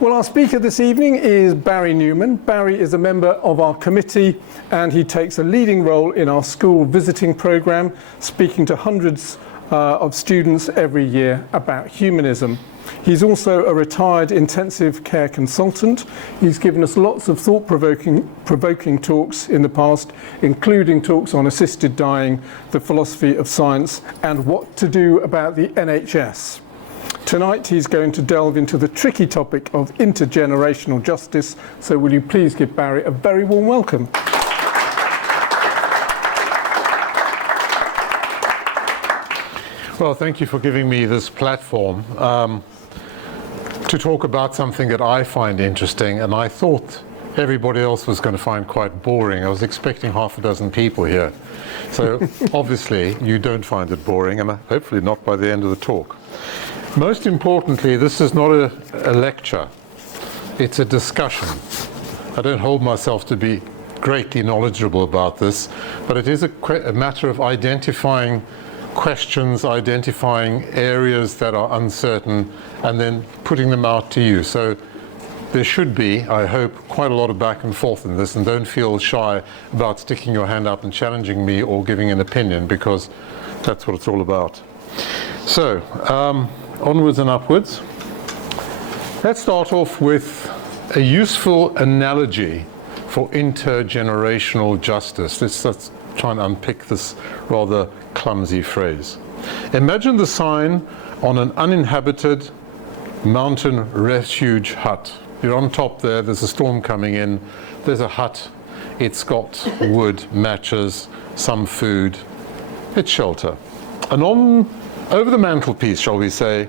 Well, our speaker this evening is Barry Newman. Barry is a member of our committee and he takes a leading role in our school visiting programme, speaking to hundreds of students every year about humanism. He's also a retired intensive care consultant. He's given us lots of thought-provoking talks in the past, including talks on assisted dying, the philosophy of science, and what to do about the NHS. Tonight he's going to delve into the tricky topic of intergenerational justice, so will you please give Barry a very warm welcome. Well, thank you for giving me this platform to talk about something that I find interesting, and I thought everybody else was going to find quite boring. I was expecting half a dozen people here. So obviously you don't find it boring, and hopefully not by the end of the talk. Most importantly, this is not a lecture, it's a discussion. I don't hold myself to be greatly knowledgeable about this, but it is a matter of identifying questions, identifying areas that are uncertain, and then putting them out to you. So there should be, I hope, quite a lot of back and forth in this, and don't feel shy about sticking your hand up and challenging me or giving an opinion, because that's what it's all about. So, onwards and upwards. Let's start off with a useful analogy for intergenerational justice. Let's try and unpick this rather clumsy phrase. Imagine the sign on an uninhabited mountain refuge hut. You're on top there, there's a storm coming in, there's a hut, it's got wood, matches, some food, it's shelter. And over the mantelpiece, shall we say,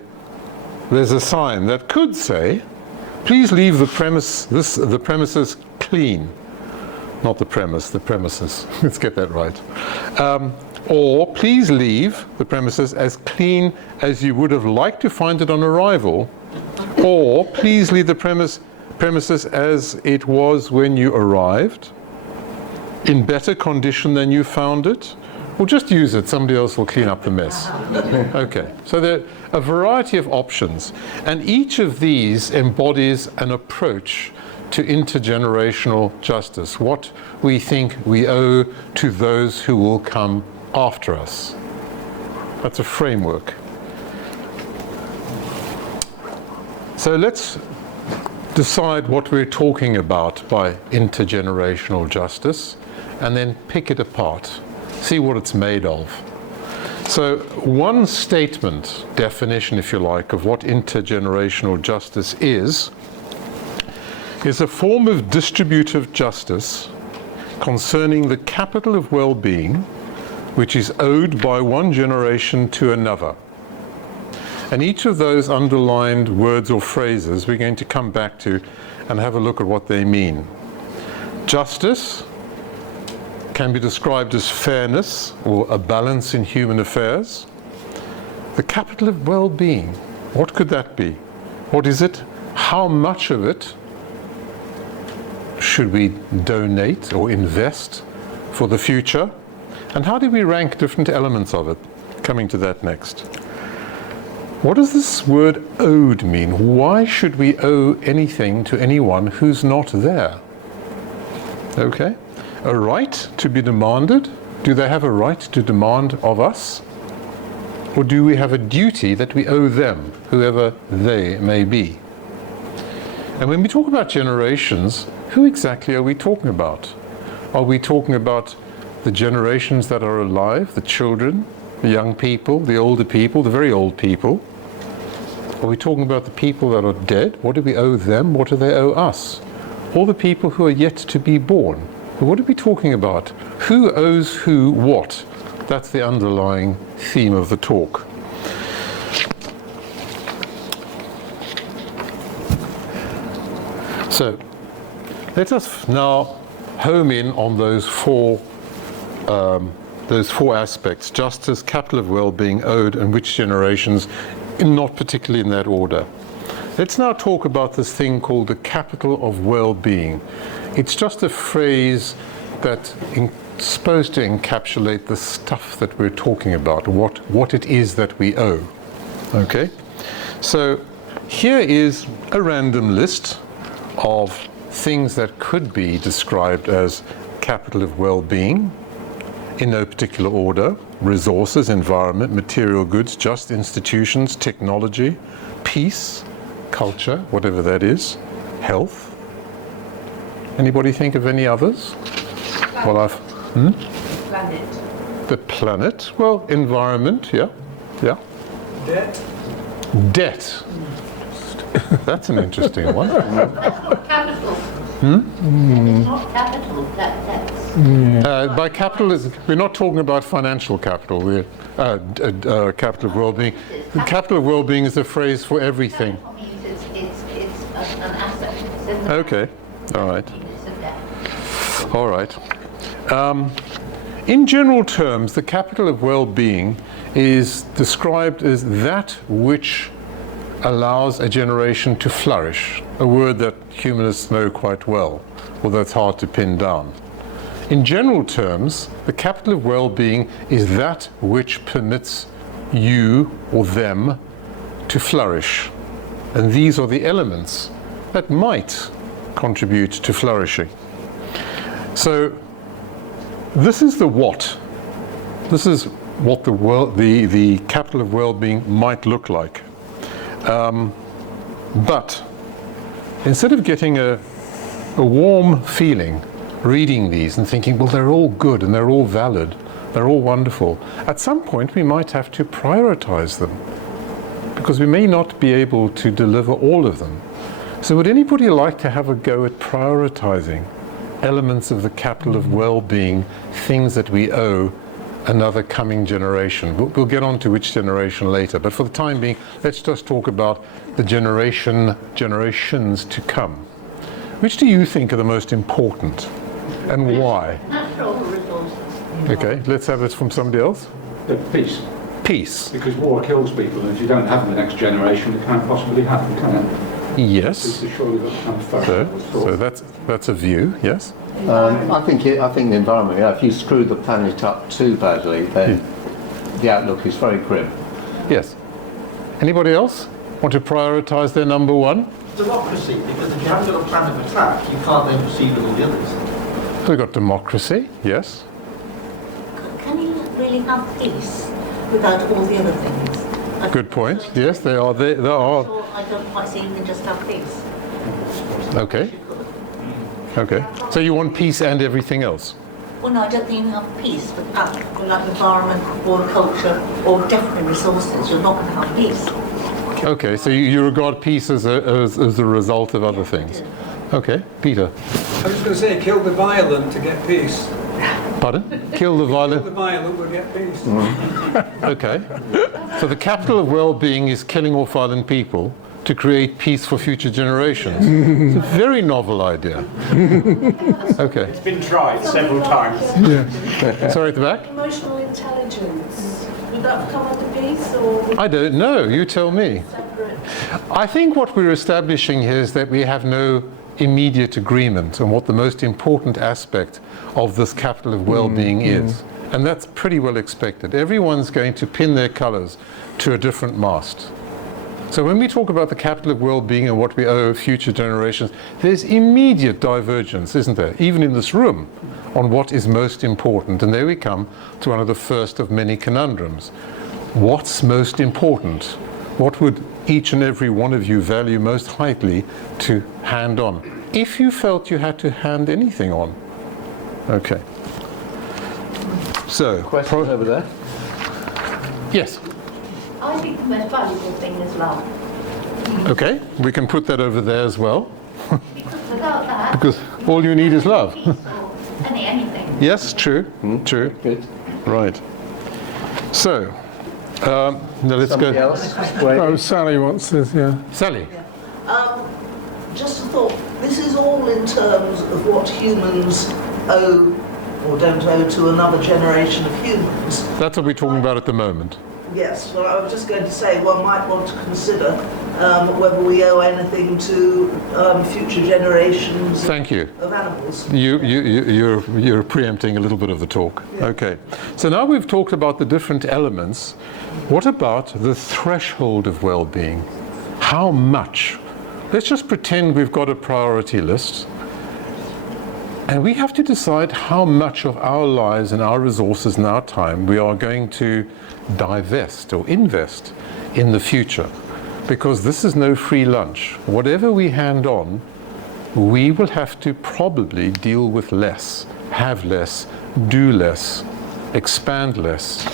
there's a sign that could say, please leave the premises clean. Not the premise, the premises. Let's get that right. Or please leave the premises as clean as you would have liked to find it on arrival. Or please leave the premises as it was when you arrived, in better condition than you found it. Or just use it, somebody else will clean up the mess. Okay, so there are a variety of options, and each of these embodies an approach to intergenerational justice, what we think we owe to those who will come after us. That's a framework. So let's decide what we're talking about by intergenerational justice, and then pick it apart, see what it's made of. So one statement, definition if you like, of what intergenerational justice is a form of distributive justice concerning the capital of well-being which is owed by one generation to another. And each of those underlined words or phrases we're going to come back to and have a look at what they mean. Justice can be described as fairness or a balance in human affairs. The capital of well-being, what could that be? What is it? How much of it should we donate or invest for the future? And how do we rank different elements of it? Coming to that next. What does this word owed mean? Why should we owe anything to anyone who's not there? Okay. A right to be demanded? Do they have a right to demand of us? Or do we have a duty that we owe them, whoever they may be? And when we talk about generations, who exactly are we talking about? Are we talking about the generations that are alive, the children, the young people, the older people, the very old people? Are we talking about the people that are dead? What do we owe them? What do they owe us? Or the people who are yet to be born? What are we talking about? Who owes who what? That's the underlying theme of the talk. So let us now home in on those four aspects: justice, capital of well-being owed, and which generations, not particularly in that order. Let's now talk about this thing called the capital of well-being. It's just a phrase that's supposed to encapsulate the stuff that we're talking about, what it is that we owe. Okay? So here is a random list of things that could be described as capital of well-being in no particular order: resources, environment, material goods, just institutions, technology, peace, culture, whatever that is, health. Anybody think of any others? Well, Planet. the planet, well, environment, yeah. Debt. Debt. That's an interesting one. That's not capital. It's not capital, that's. By capital, we're not talking about financial capital. We're capital of well-being. Capital of well-being is a phrase for everything. Capital means it's an asset. It's in the Okay, all right, it's a debt. all right. In general terms, the capital of well-being is described as that which allows a generation to flourish, a word that humanists know quite well, although it's hard to pin down. In general terms, the capital of well-being is that which permits you or them to flourish. And these are the elements that might contribute to flourishing. So this is the what. This is what the capital of well-being might look like. But instead of getting a warm feeling reading these and thinking, well, they're all good and they're all valid, they're all wonderful, at some point we might have to prioritize them, because we may not be able to deliver all of them. So would anybody like to have a go at prioritizing elements of the capital of well-being, things that we owe another coming generation? We'll get on to which generation later, but for the time being, let's just talk about the generations to come. Which do you think are the most important, and why? Natural resources. Okay, let's have it from somebody else. Peace. Peace. Because war kills people, and if you don't have the next generation, it can't possibly happen, can it? Yes. This is surely got some So that's a view. Yes. I think the environment. Yeah, if you screw the planet up too badly, then the outlook is very grim. Yes. Anybody else want to prioritize their number one? Democracy, because if you haven't got a plan of attack, you can't then proceed with all the others. We've got democracy. Yes. Can you really have peace without all the other things? Good point. Yes, they are. They are. So I don't quite see you can just have peace. Okay. Okay. So you want peace and everything else? Well, no, I don't think you can have peace without like environment or culture or definitely resources. You're not going to have peace. Okay. So you regard peace as a result of other things. Okay. Peter. I was going to say, kill the violent to get peace. Pardon? Kill the violent. Kill the violent will get peace. Okay. So the capital of well-being is killing off violent people to create peace for future generations. It's a very novel idea. Okay. It's been tried several times. Sorry, at the back? Emotional intelligence, would that come under peace, or would I don't know. You tell me. separate? I think what we're establishing here is that we have no immediate agreement on what the most important aspect of this capital of well-being is. And that's pretty well expected. Everyone's going to pin their colors to a different mast. So when we talk about the capital of well-being and what we owe future generations, there's immediate divergence, isn't there, even in this room, on what is most important. And there we come to one of the first of many conundrums. What's most important? What would each and every one of you value most highly to hand on, if you felt you had to hand anything on? Okay. So, Questions over there? yes. I think the most valuable thing is love. Okay, we can put that over there as well, Because without that, because all you need is love. peace or anything. Yes, true, true. Good. Right. So, now let's Somebody go. else? Oh, Sally wants this, yeah. Sally. Just a thought, this is all in terms of what humans owe or don't owe to another generation of humans. That's what we're talking about at the moment. Yes, well, I was just going to say one might want to consider whether we owe anything to future generations Thank you. of animals. You're preempting a little bit of the talk. Yeah. Okay. So now we've talked about the different elements. What about the threshold of well-being? how much. Let's just pretend we've got a priority list, and we have to decide how much of our lives and our resources and our time we are going to divest or invest in the future. Because this is no free lunch. Whatever we hand on, we will have to probably deal with less, have less, do less, expand less.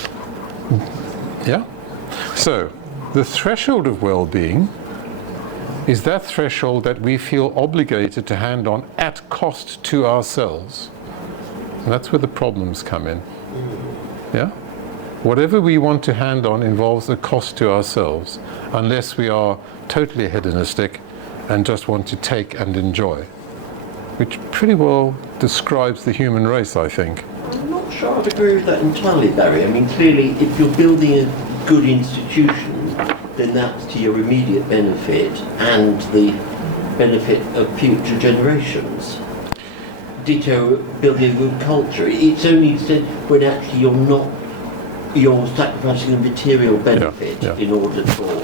Yeah? So, the threshold of well-being is that threshold that we feel obligated to hand on at cost to ourselves. And that's where the problems come in. Yeah? Whatever we want to hand on involves a cost to ourselves, unless we are totally hedonistic and just want to take and enjoy, which pretty well describes the human race, I think. I'm not sure I'd agree with that entirely, Barry. I mean, clearly, if you're building a good institution, then that's to your immediate benefit and the benefit of future generations. Ditto building a good culture. It's only said when actually you're sacrificing a material benefit in order for...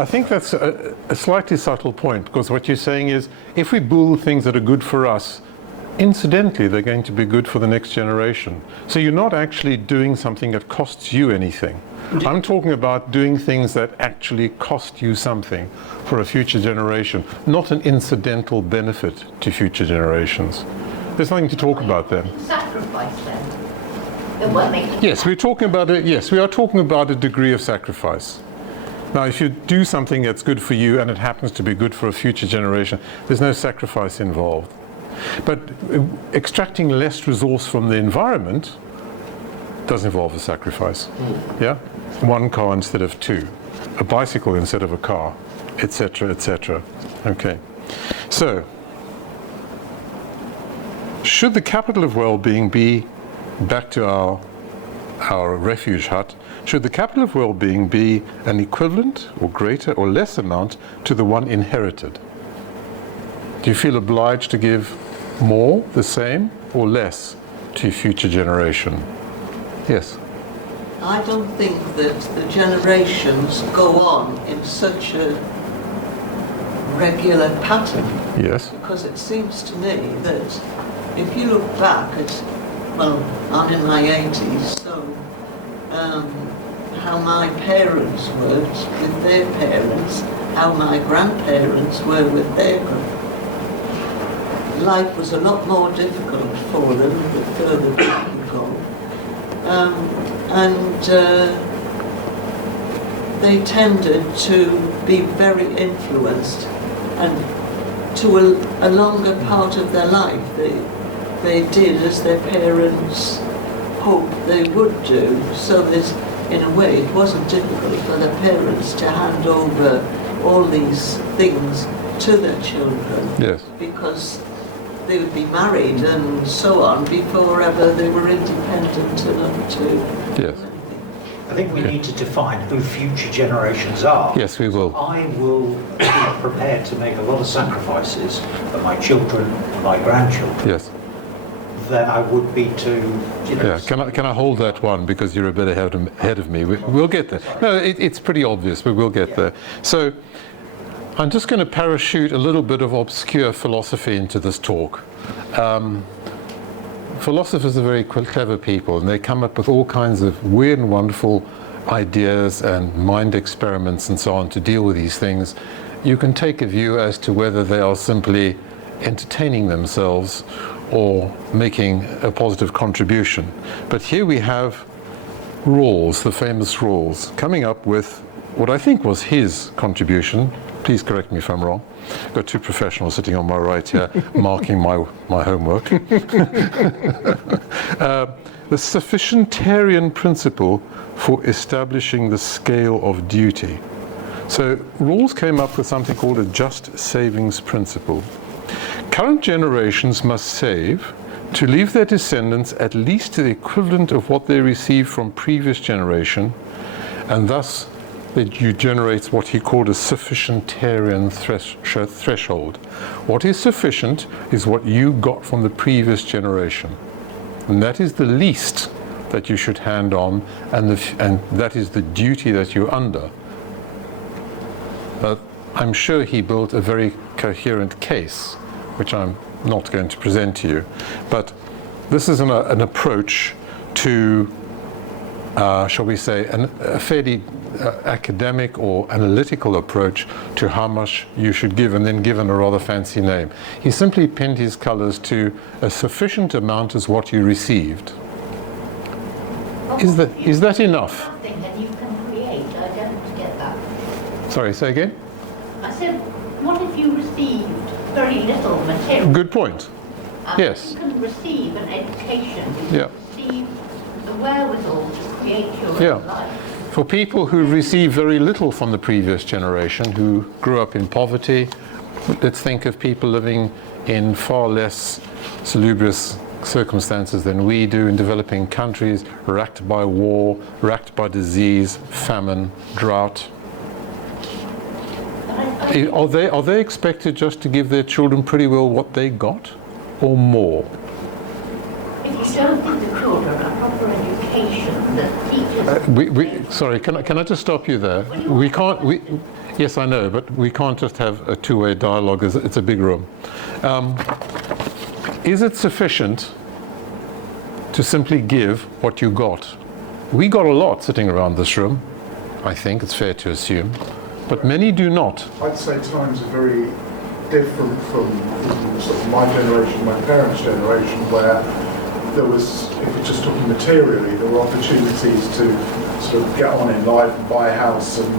I think that's a slightly subtle point, because what you're saying is, if we build things that are good for us, incidentally, they're going to be good for the next generation. So you're not actually doing something that costs you anything. I'm talking about doing things that actually cost you something for a future generation, not an incidental benefit to future generations. There's nothing to talk about then. Sacrifice then. Yes, we're talking about it. Yes, we are talking about a degree of sacrifice. Now, if you do something that's good for you and it happens to be good for a future generation, there's no sacrifice involved. But extracting less resource from the environment does involve a sacrifice. Yeah, one car instead of two, a bicycle instead of a car, etc., etc. Okay, so should the capital of well-being be, back to our refuge hut, should the capital of well-being be an equivalent or greater or less amount to the one inherited? Do you feel obliged to give more, the same, or less to your future generation? Yes. I don't think that the generations go on in such a regular pattern. Yes. Because it seems to me that if you look back at, well, I'm in my 80s, so how my parents were with their parents, how my grandparents were with their grandparents. Life was a lot more difficult for them the further back you go. They tended to be very influenced, and to a longer part of their life they did as their parents hoped they would do. So there's, in a way, it wasn't difficult for the parents to hand over all these things to their children. Yes. Because they would be married and so on before ever they were independent enough to... Yes. I think we need to define who future generations are. Yes, we will. I will be prepared to make a lot of sacrifices for my children and my grandchildren. Yes. Than I would be to, you know... Yeah, can I hold that one, because you're a bit ahead of me. We'll get there. No, it's pretty obvious, but we'll get there. So I'm just going to parachute a little bit of obscure philosophy into this talk. Philosophers are very clever people, and they come up with all kinds of weird and wonderful ideas and mind experiments and so on to deal with these things. You can take a view as to whether they are simply entertaining themselves or making a positive contribution. But here we have Rawls, the famous Rawls, coming up with what I think was his contribution. Please correct me if I'm wrong. I've got two professionals sitting on my right here marking my homework. The sufficientarian principle for establishing the scale of duty. So Rawls came up with something called a just savings principle. Current generations must save to leave their descendants at least the equivalent of what they received from previous generation, and thus that generates what he called a sufficientarian threshold. What is sufficient is what you got from the previous generation, and that is the least that you should hand on, and that is the duty that you're under. I'm sure he built a very coherent case, which I'm not going to present to you. But this is an approach to, shall we say, a fairly academic or analytical approach to how much you should give, and then given a rather fancy name. He simply pinned his colors to a sufficient amount as what you received. Is that enough? Something that you can create. I don't get that. Sorry, say again? I said, what if you received very little material? Good point. And Yes. you can receive an education. You can Yeah. receive the wherewithal to create your Yeah. own life. For people who receive very little from the previous generation, who grew up in poverty, let's think of people living in far less salubrious circumstances than we do in developing countries, racked by war, racked by disease, famine, drought. Are they expected just to give their children pretty well what they got, or more? If you don't give the children a proper education that teaches... Sorry, can I just stop you there? We can't. Yes, I know, but we can't just have a two-way dialogue. It's a big room. Is it sufficient to simply give what you got? We got a lot sitting around this room, I think it's fair to assume, but many do not. I'd say times are very different from sort of my generation, my parents' generation, where there was, if you're just talking materially, there were opportunities to sort of get on in life and buy a house and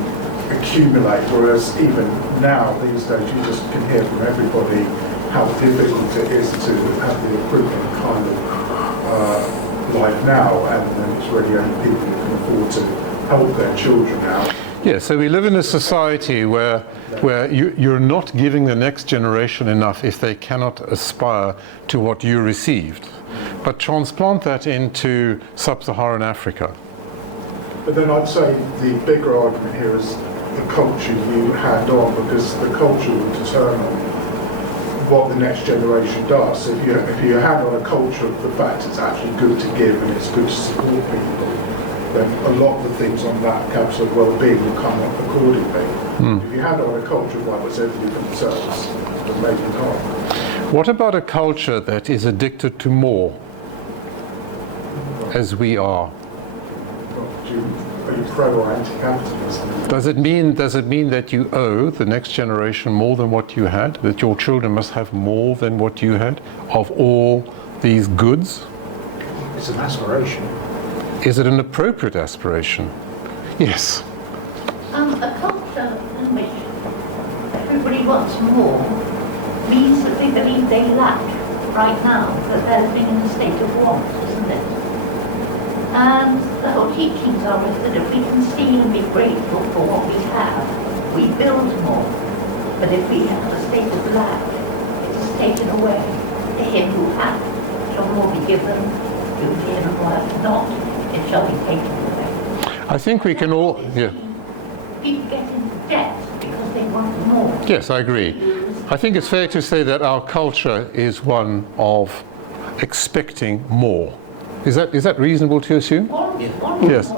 accumulate, whereas even now, these days, you just can hear from everybody how difficult it is to have the equivalent kind of life now, and then it's really only people who can afford to help their children out. Yeah, so we live in a society where you're not giving the next generation enough if they cannot aspire to what you received. But transplant that into sub-Saharan Africa. But then I'd say the bigger argument here is the culture you hand on, because the culture will determine what the next generation does. If you hand on a culture of the fact it's actually good to give and it's good to support people, then a lot of the things on that capital of well-being will come up accordingly. If you hand on a culture of like, it's everything for themselves, then maybe not. What about a culture that is addicted to more, as we are? Are you pro or anti-capitalism? Does it mean that you owe the next generation more than what you had? That your children must have more than what you had of all these goods? It's an aspiration. Is it an appropriate aspiration? Yes. A culture in which everybody wants more means that they believe they lack right now, that they're living in a state of want, isn't it? And the whole teachings are that if we can see and be grateful for what we have, we build more. But if we have a state of lack, it is taken away. To him who hath shall more be given, to him who hath not, it shall be taken away. I think we can all... Yeah. People get into debt because they want more. Yes, I agree. I think it's fair to say that our culture is one of expecting more. Is that reasonable to assume? Yes.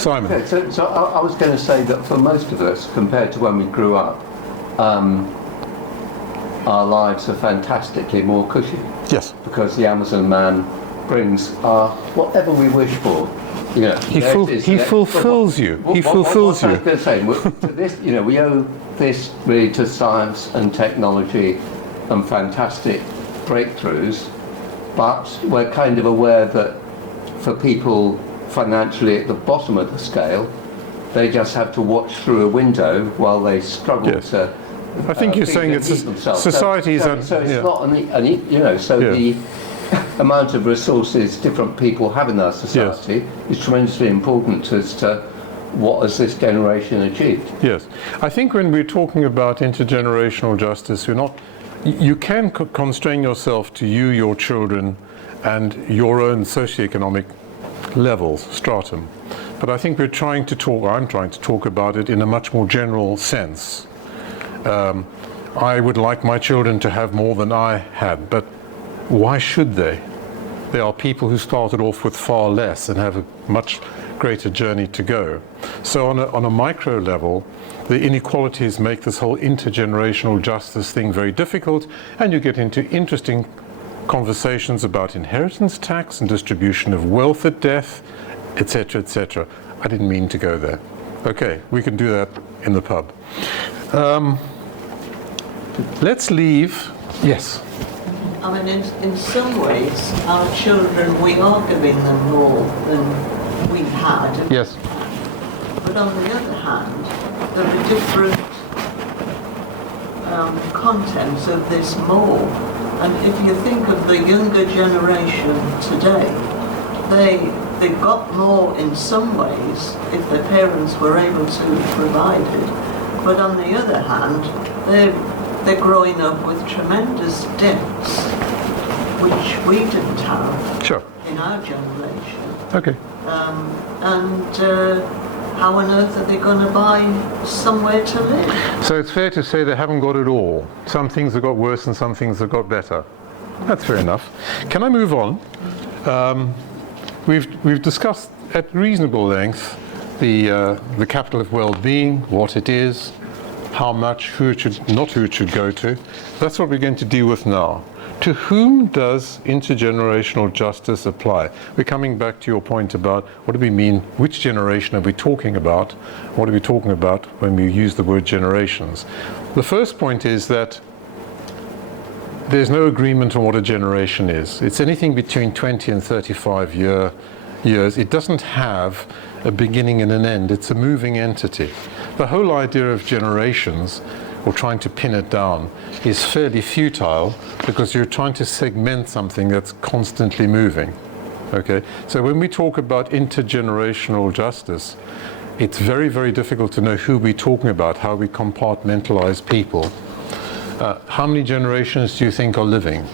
Simon. Okay, so I was going to say that for most of us, compared to when we grew up, our lives are fantastically more cushy. Yes. Because the Amazon man brings whatever we wish for. You know, he fulfills you. He fulfills you. I was going to say, to this, you know, we owe this really to science and technology and fantastic breakthroughs, but we're kind of aware that for people financially at the bottom of the scale, they just have to watch through a window while they struggle to. I think you're saying it's societies. So it's not you know. So the amount of resources different people have in our society is tremendously important as to what has this generation achieved. Yes, I think when we're talking about intergenerational justice, you can constrain yourself to you, your children, and your own socioeconomic levels, stratum. But I think I'm trying to talk about it in a much more general sense. I would like my children to have more than I had, but why should they? There are people who started off with far less and have a much greater journey to go. So on a micro level, the inequalities make this whole intergenerational justice thing very difficult, and you get into interesting conversations about inheritance tax and distribution of wealth at death, etc., etc. I didn't mean to go there. Okay, we can do that in the pub. Let's leave. Yes. I mean, in some ways, our children, we are giving them more than we had. Yes. But on the other hand, there are different contents of this more. And if you think of the younger generation today, they got more in some ways if their parents were able to provide it. But on the other hand, they're growing up with tremendous debts, which we didn't have Sure. in our generation. Okay. How on earth are they going to buy somewhere to live? So it's fair to say they haven't got it all. Some things have got worse and some things have got better. That's fair enough. Can I move on? We've discussed at reasonable length the capital of well-being, what it is, how much, who it should go to. That's what we're going to deal with now. To whom does intergenerational justice apply? We're coming back to your point about what do we mean, which generation are we talking about? What are we talking about when we use the word generations? The first point is that there's no agreement on what a generation is. It's anything between 20 and 35 years. It doesn't have a beginning and an end. It's a moving entity. The whole idea of generations, or trying to pin it down, is fairly futile because you're trying to segment something that's constantly moving. Okay? So when we talk about intergenerational justice, it's very, very difficult to know who we're talking about, how we compartmentalize people. How many generations do you think are living?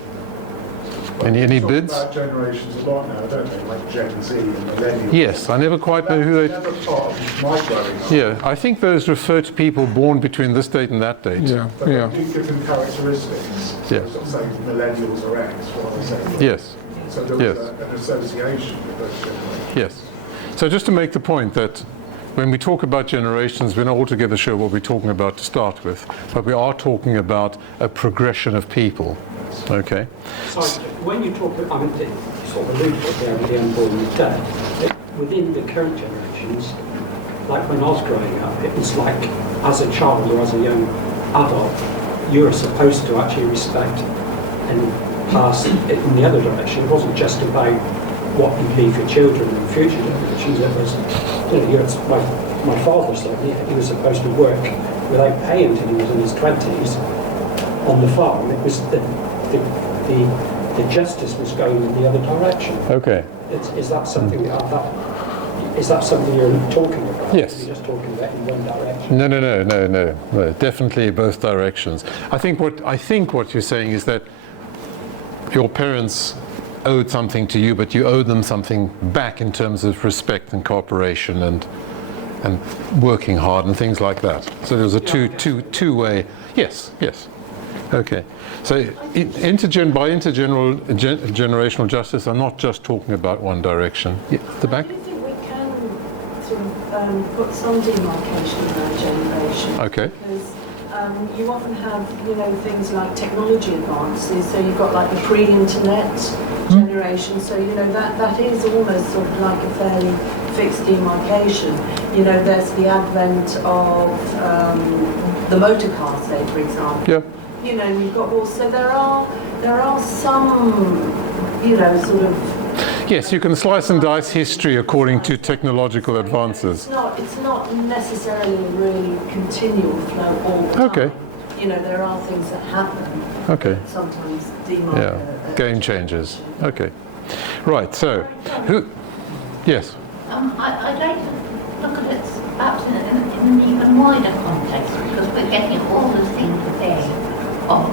Any bids? About generations a lot now, don't they? Like Gen Z and millennials. Yes, I never quite know who they... Never part of my growing up. Yeah, I think those refer to people born between this date and that date. Yeah, But yeah. they do different characteristics. Yeah. So sort of say millennials are X, what I say. Yes, So there was an association with those generations. yes. So just to make the point that when we talk about generations, we're not altogether sure what we're talking about to start with, but we are talking about a progression of people. Okay? So when you talk, I mean, you sort of allude to it there with the unborn and the dead. Within the current generations, like when I was growing up, it was like as a child or as a young adult, you were supposed to actually respect and pass it in the other direction. It wasn't just about what you leave your children and future generations. It was, you know, my father said he was supposed to work without pay until he was in his 20s on the farm. It was the justice was going in the other direction. Okay. Is that something is that something you're talking about? Yes. You're just talking about in one direction. No. Definitely both directions. I think what you're saying is that your parents owed something to you, but you owe them something back in terms of respect and cooperation and working hard and things like that. So there was a two-way. Yes. Okay. So intergenerational justice, I'm not just talking about one direction. Yeah, the back. I do think we can sort of put some demarcation in our generation. Okay. Because you often have, things like technology advances. So you've got like the pre-internet generation. So that is almost sort of like a fairly fixed demarcation. There's the advent of the motor car, say, for example. Yeah. You've got also there are some sort of. Yes, you can slice and dice history according to technological advances. It's not necessarily a really continual flow all the time. Okay. There are things that happen. Okay. That sometimes demark. Game changers. Okay. Right. So, who? Yes. I'd like to look at it perhaps in an even wider context, because we're getting all the thing today of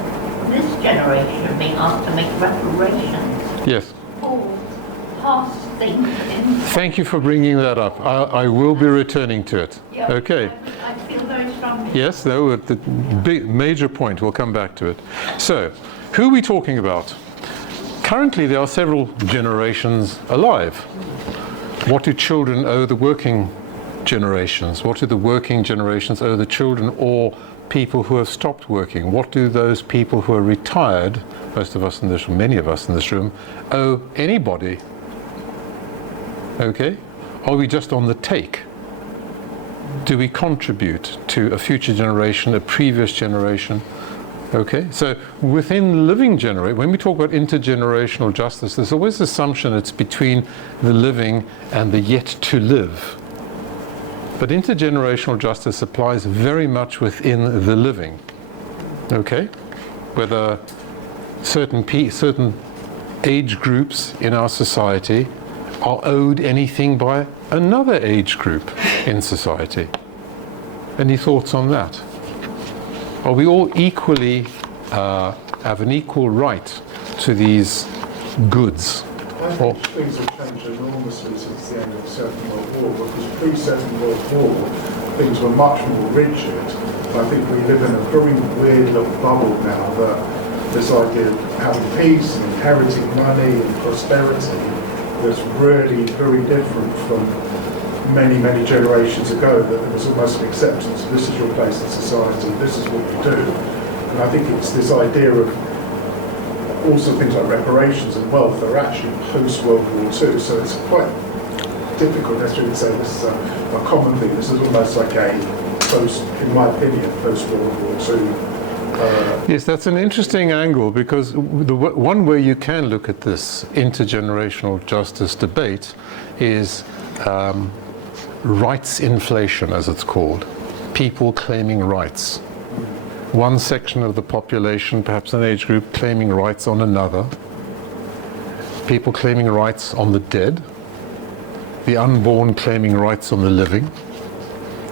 this generation being asked to make reparations Yes. for past things. Thank you for bringing that up. I will be returning to it. Yeah, Okay. I feel very strongly. Yes, no, the big major point, we'll come back to it. So, who are we talking about? Currently, there are several generations alive. What do children owe the working generations? What do the working generations owe the children or people who have stopped working? What do those people who are retired, most of us in this room, many of us in this room, owe anybody? Okay? Are we just on the take? Do we contribute to a future generation, a previous generation? Okay, so within living generation, when we talk about intergenerational justice, there's always the assumption it's between the living and the yet to live. But intergenerational justice applies very much within the living. Okay, whether certain age groups in our society are owed anything by another age group in society. Any thoughts on that? Are we all equally have an equal right to these goods? I think things have changed enormously since the end of the Second World War, because pre-Second World War things were much more rigid. I think we live in a very weird little bubble now, that this idea of having peace and inheriting money and prosperity was really very different from many, many generations ago, that there was almost an acceptance, this is your place in society, this is what you do. And I think it's this idea of also things like reparations and wealth are actually post-World War II, so it's quite difficult necessarily to say this is a common thing. This is almost like a post, in my opinion, post-World War II. Yes, that's an interesting angle, because the one way you can look at this intergenerational justice debate is rights inflation, as it's called. People claiming rights. One section of the population, perhaps an age group, claiming rights on another. People claiming rights on the dead. The unborn claiming rights on the living.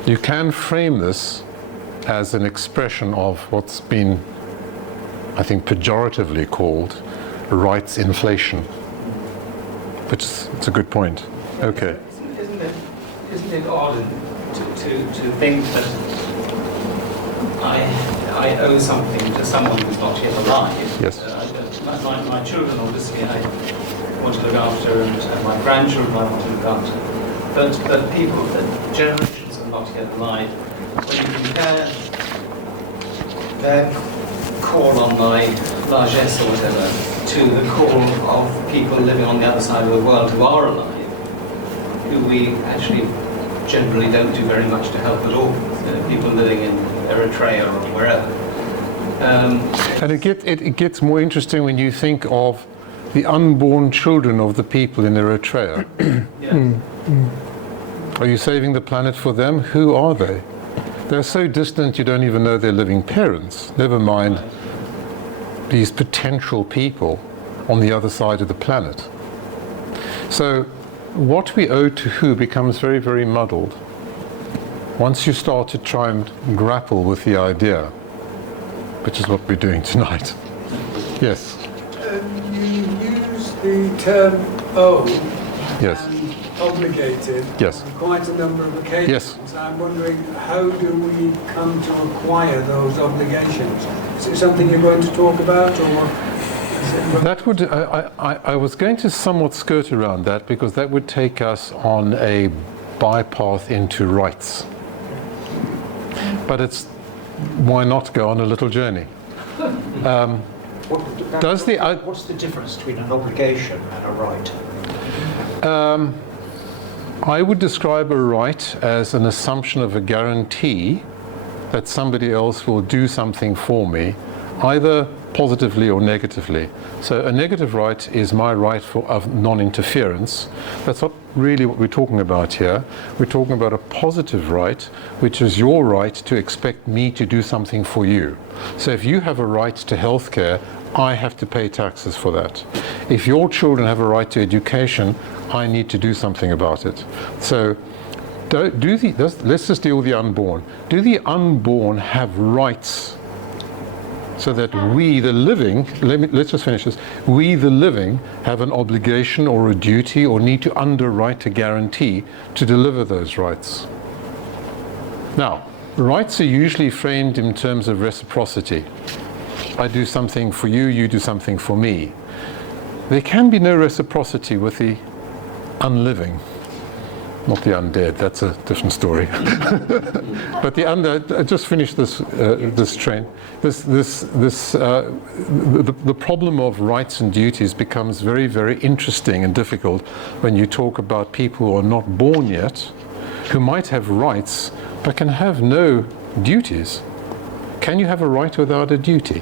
You can frame this as an expression of what's been, I think, pejoratively called rights inflation. Which is, it's a good point. Okay. Isn't it odd to think that I owe something to someone who's not yet alive? Yes. My children, obviously, I want to look after, and my grandchildren I want to look after. But people, generations are not yet alive. When you compare their call on my largesse or whatever to the call of people living on the other side of the world who are alive, who we actually generally don't do very much to help at all, people living in Eritrea or wherever. And it gets more interesting when you think of the unborn children of the people in Eritrea. Are you saving the planet for them? Who are they? They're so distant you don't even know their living parents, never mind these potential people on the other side of the planet. So what we owe to who becomes very, very muddled once you start to try and grapple with the idea, which is what we're doing tonight. Yes? You use the term owe Yes. and obligated Yes. on quite a number of occasions. Yes. I'm wondering, how do we come to acquire those obligations? Is it something you're going to talk about, or? That would, I was going to somewhat skirt around that, because that would take us on a bypath into rights. But it's, why not go on a little journey? What's the difference between an obligation and a right? I would describe a right as an assumption of a guarantee that somebody else will do something for me, either positively or negatively. So a negative right is my right of non-interference. That's not really what we're talking about here. We're talking about a positive right, which is your right to expect me to do something for you. So if you have a right to healthcare, I have to pay taxes for that. If your children have a right to education, I need to do something about it. So let's just deal with the unborn. Do the unborn have rights so that we, the living, let's just finish this, we, the living, have an obligation or a duty or need to underwrite a guarantee to deliver those rights? Now, rights are usually framed in terms of reciprocity. I do something for you, you do something for me. There can be no reciprocity with the unliving. not the undead, that's a different story. But the just finish this this train. The problem of rights and duties becomes very, very interesting and difficult when you talk about people who are not born yet, who might have rights but can have no duties. Can you have a right without a duty?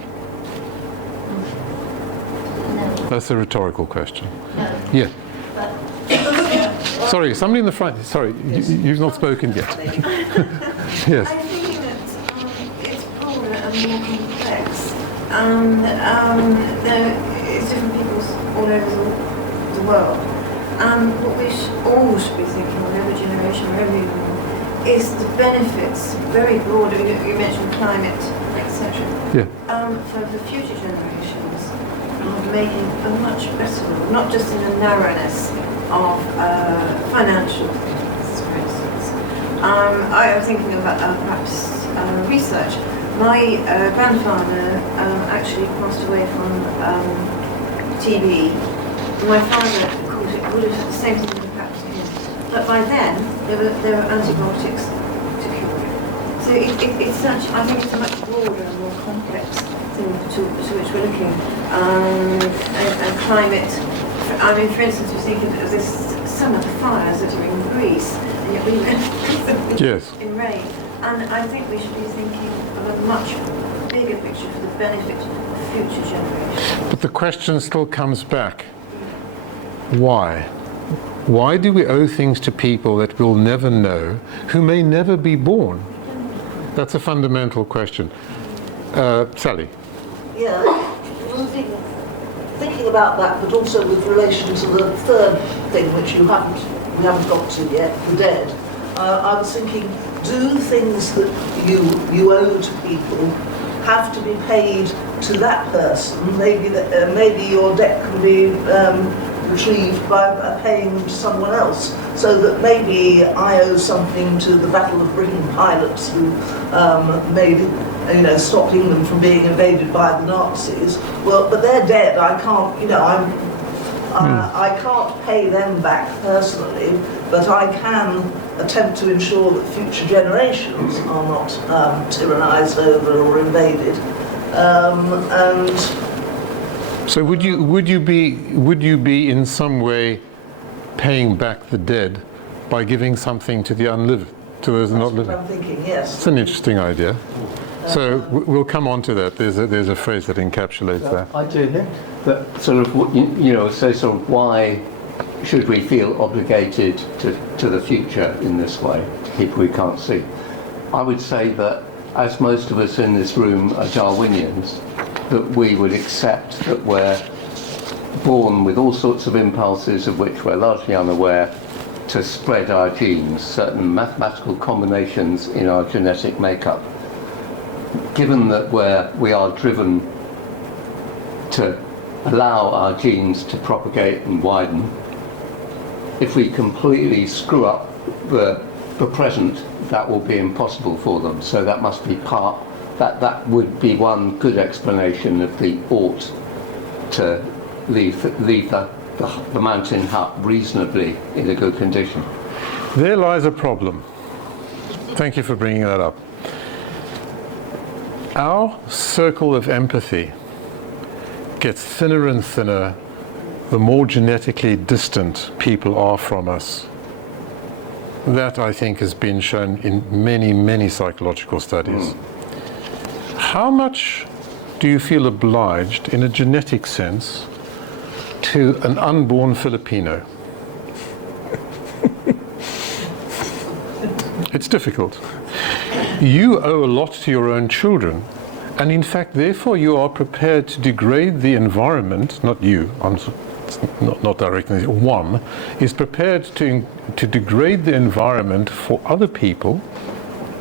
No. That's a rhetorical question. No. Yeah. But Sorry, somebody in the front. Sorry, you've not spoken yet. Yes. I'm thinking that it's broader and more complex, and there is different peoples all over the world. And what we all should be thinking of, every generation, everyone, is the benefits, very broad. You mentioned climate, etc. Yeah. For the future generations, of making a much better world, not just in the narrowness of financial things, for instance. I am thinking about perhaps research. My grandfather actually passed away from TB. My father called it, would have the same thing would have happened to him. But by then, there were antibiotics to cure it. So it's such, I think it's a much broader and more complex thing to which we're looking. And climate, I mean, for instance, we're thinking of this summer, the fires that are in Greece, and yet we live Yes. in rain. And I think we should be thinking of a much bigger picture for the benefit of future generations. But the question still comes back. Why? Why do we owe things to people that we'll never know, who may never be born? That's a fundamental question. Sally. Yeah, thinking about that, but also with relation to the third thing which we haven't got to yet, the dead. I was thinking, do things that you owe to people have to be paid to that person? Maybe your debt can be retrieved by paying to someone else, so that maybe I owe something to the Battle of Britain pilots who stopped England from being invaded by the Nazis. Well, but they're dead. I can't, I can't pay them back personally, but I can attempt to ensure that future generations are not tyrannised over or invaded. So would you be in some way paying back the dead by giving something to the unliving, to those not living? I'm thinking, yes. It's an interesting idea. So we'll come on to that. There's a phrase that encapsulates that. I do think that sort of sort of why should we feel obligated to the future in this way, to people we can't see? I would say that, as most of us in this room are Darwinians, that we would accept that we're born with all sorts of impulses of which we're largely unaware to spread our genes, certain mathematical combinations in our genetic makeup. Given that we are driven to allow our genes to propagate and widen, if we completely screw up the present, that will be impossible for them. So that must be that would be one good explanation of the ought to leave the mountain hut reasonably in a good condition. There lies a problem. Thank you for bringing that up. Our circle of empathy gets thinner and thinner the more genetically distant people are from us. That, I think, has been shown in many, many psychological studies. How much do you feel obliged, in a genetic sense, to an unborn Filipino? It's difficult. You owe a lot to your own children, and in fact, therefore, you are prepared to degrade the environment, not you, not directly, one, is prepared to degrade the environment for other people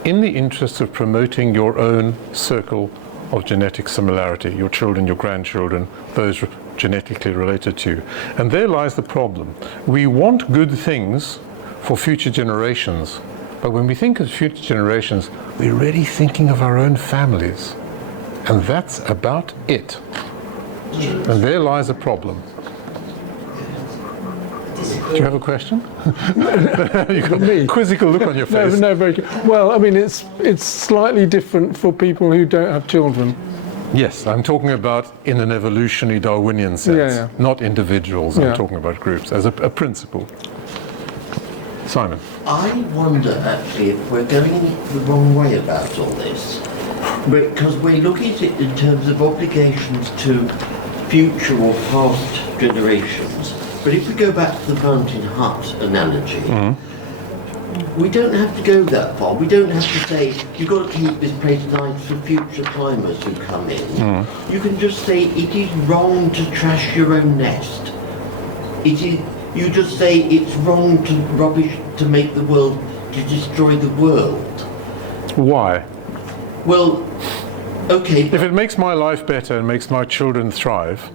in the interest of promoting your own circle of genetic similarity, your children, your grandchildren, those genetically related to you. And there lies the problem. We want good things for future generations, but when we think of future generations, we're really thinking of our own families. And that's about it. And there lies a problem. This Do you have a question? You've got a quizzical look on your face. No, very good. Well, I mean, it's slightly different for people who don't have children. Yes, I'm talking about in an evolutionary Darwinian sense, not individuals. I'm talking about groups as a principle. Simon. I wonder actually if we're going the wrong way about all this, because we're looking at it in terms of obligations to future or past generations. But if we go back to the mountain hut analogy, we don't have to go that far. We don't have to say, you've got to keep this place nice for future climbers who come in. You can just say, it is wrong to trash your own nest. You just say, it's wrong to rubbish, to make the world, to destroy the world. Why? Well, okay. If it makes my life better and makes my children thrive,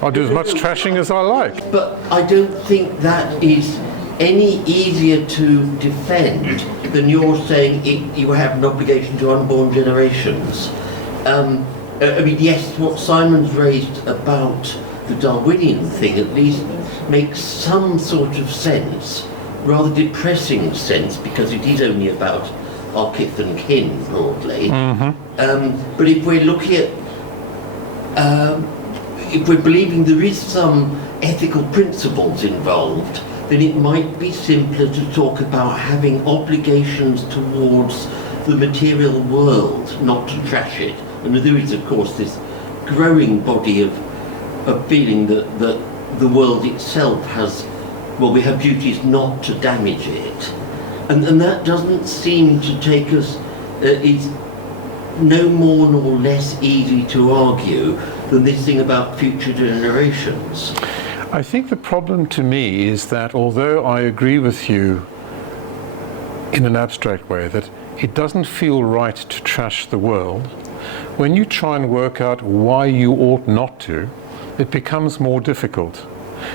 I'll do as much trashing as I like. But I don't think that is any easier to defend than you're saying you have an obligation to unborn generations. I mean, yes, what Simon's raised about the Darwinian thing at least makes some sort of sense, rather depressing sense, because it is only about our kith and kin broadly. But if we're looking at, if we're believing there is some ethical principles involved, then it might be simpler to talk about having obligations towards the material world, not to trash it. And there is, of course, this growing body of feeling that the world itself has, well, we have duties not to damage it. And that doesn't seem to take us, it's no more nor less easy to argue than this thing about future generations. I think the problem to me is that although I agree with you in an abstract way that it doesn't feel right to trash the world, when you try and work out why you ought not to, it becomes more difficult.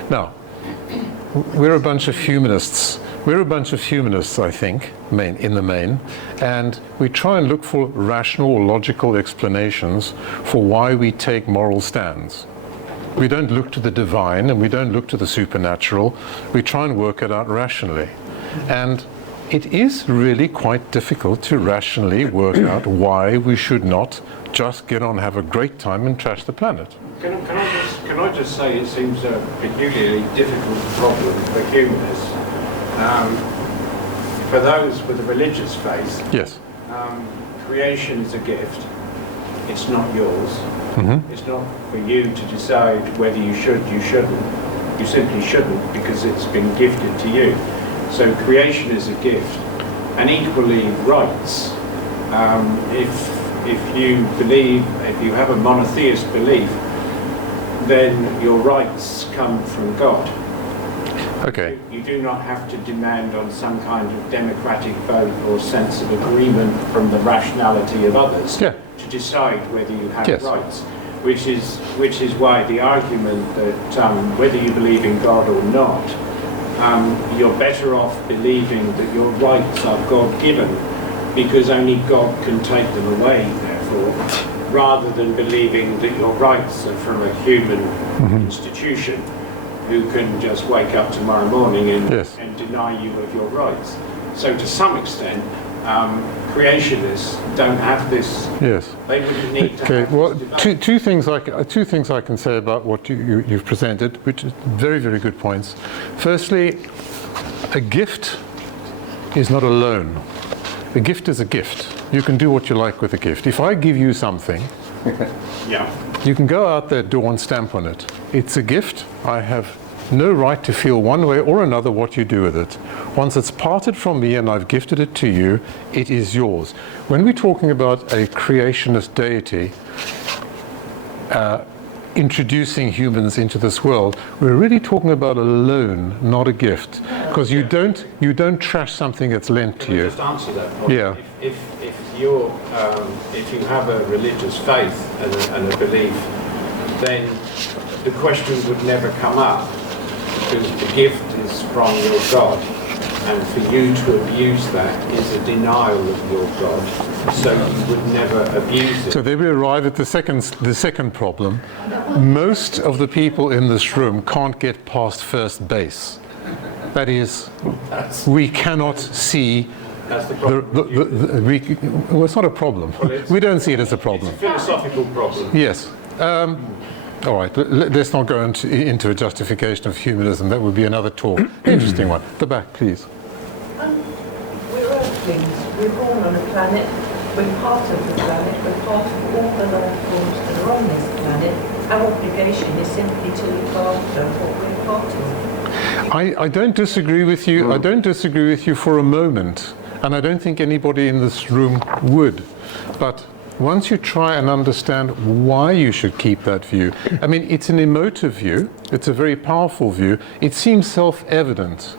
Now, we're a bunch of humanists. I think, in the main, and we try and look for rational or logical explanations for why we take moral stands. We don't look to the divine and we don't look to the supernatural. We try and work it out rationally. And it is really quite difficult to rationally work out why we should not just get on, have a great time and trash the planet. Can I just say it seems a peculiarly difficult problem for humanists. For those with a religious faith, yes, creation is a gift. It's not yours. It's not for you to decide whether you should, you shouldn't. You simply shouldn't because it's been gifted to you. So creation is a gift. And equally rights. If you believe, if you have a monotheist belief, then your rights come from God. Okay. You do not have to demand on some kind of democratic vote or sense of agreement from the rationality of others to decide whether you have rights. Which is why the argument that whether you believe in God or not, you're better off believing that your rights are God-given because only God can take them away, therefore, rather than believing that your rights are from a human institution who can just wake up tomorrow morning and deny you of your rights. So to some extent, creationists don't have this. Yes. They wouldn't need to have well, this two things I can say about what you've presented, which is very, very good points. Firstly, a gift is not a loan. A gift is a gift. You can do what you like with a gift. If I give you something, you can go out that door and stamp on it. It's a gift. I have no right to feel one way or another what you do with it. Once it's parted from me and I've gifted it to you, it is yours. When we're talking about a creationist deity introducing humans into this world, we're really talking about a loan, not a gift, because you don't trash something that's lent to you. Just answer that point. Yeah. If you have a religious faith and a belief, then the question would never come up because the gift is from your God, and for you to abuse that is a denial of your God, so you would never abuse it. So there we arrive at the second problem. Most of the people in this room can't get past first base. That is, we cannot see That's the problem. well, it's not a problem. We don't see it as a problem. It's a philosophical problem. Yes. All right, let's not go into a justification of humanism. That would be another talk. Interesting one. The back, please. We're Earthlings. We're born on a planet. We're part of the planet. We're part of all the life forms that are on this planet. Our obligation is simply to look after what we're part of. I don't disagree with you. I don't disagree with you for a moment. And I don't think anybody in this room would. But once you try and understand why you should keep that view, I mean, it's an emotive view, it's a very powerful view, it seems self-evident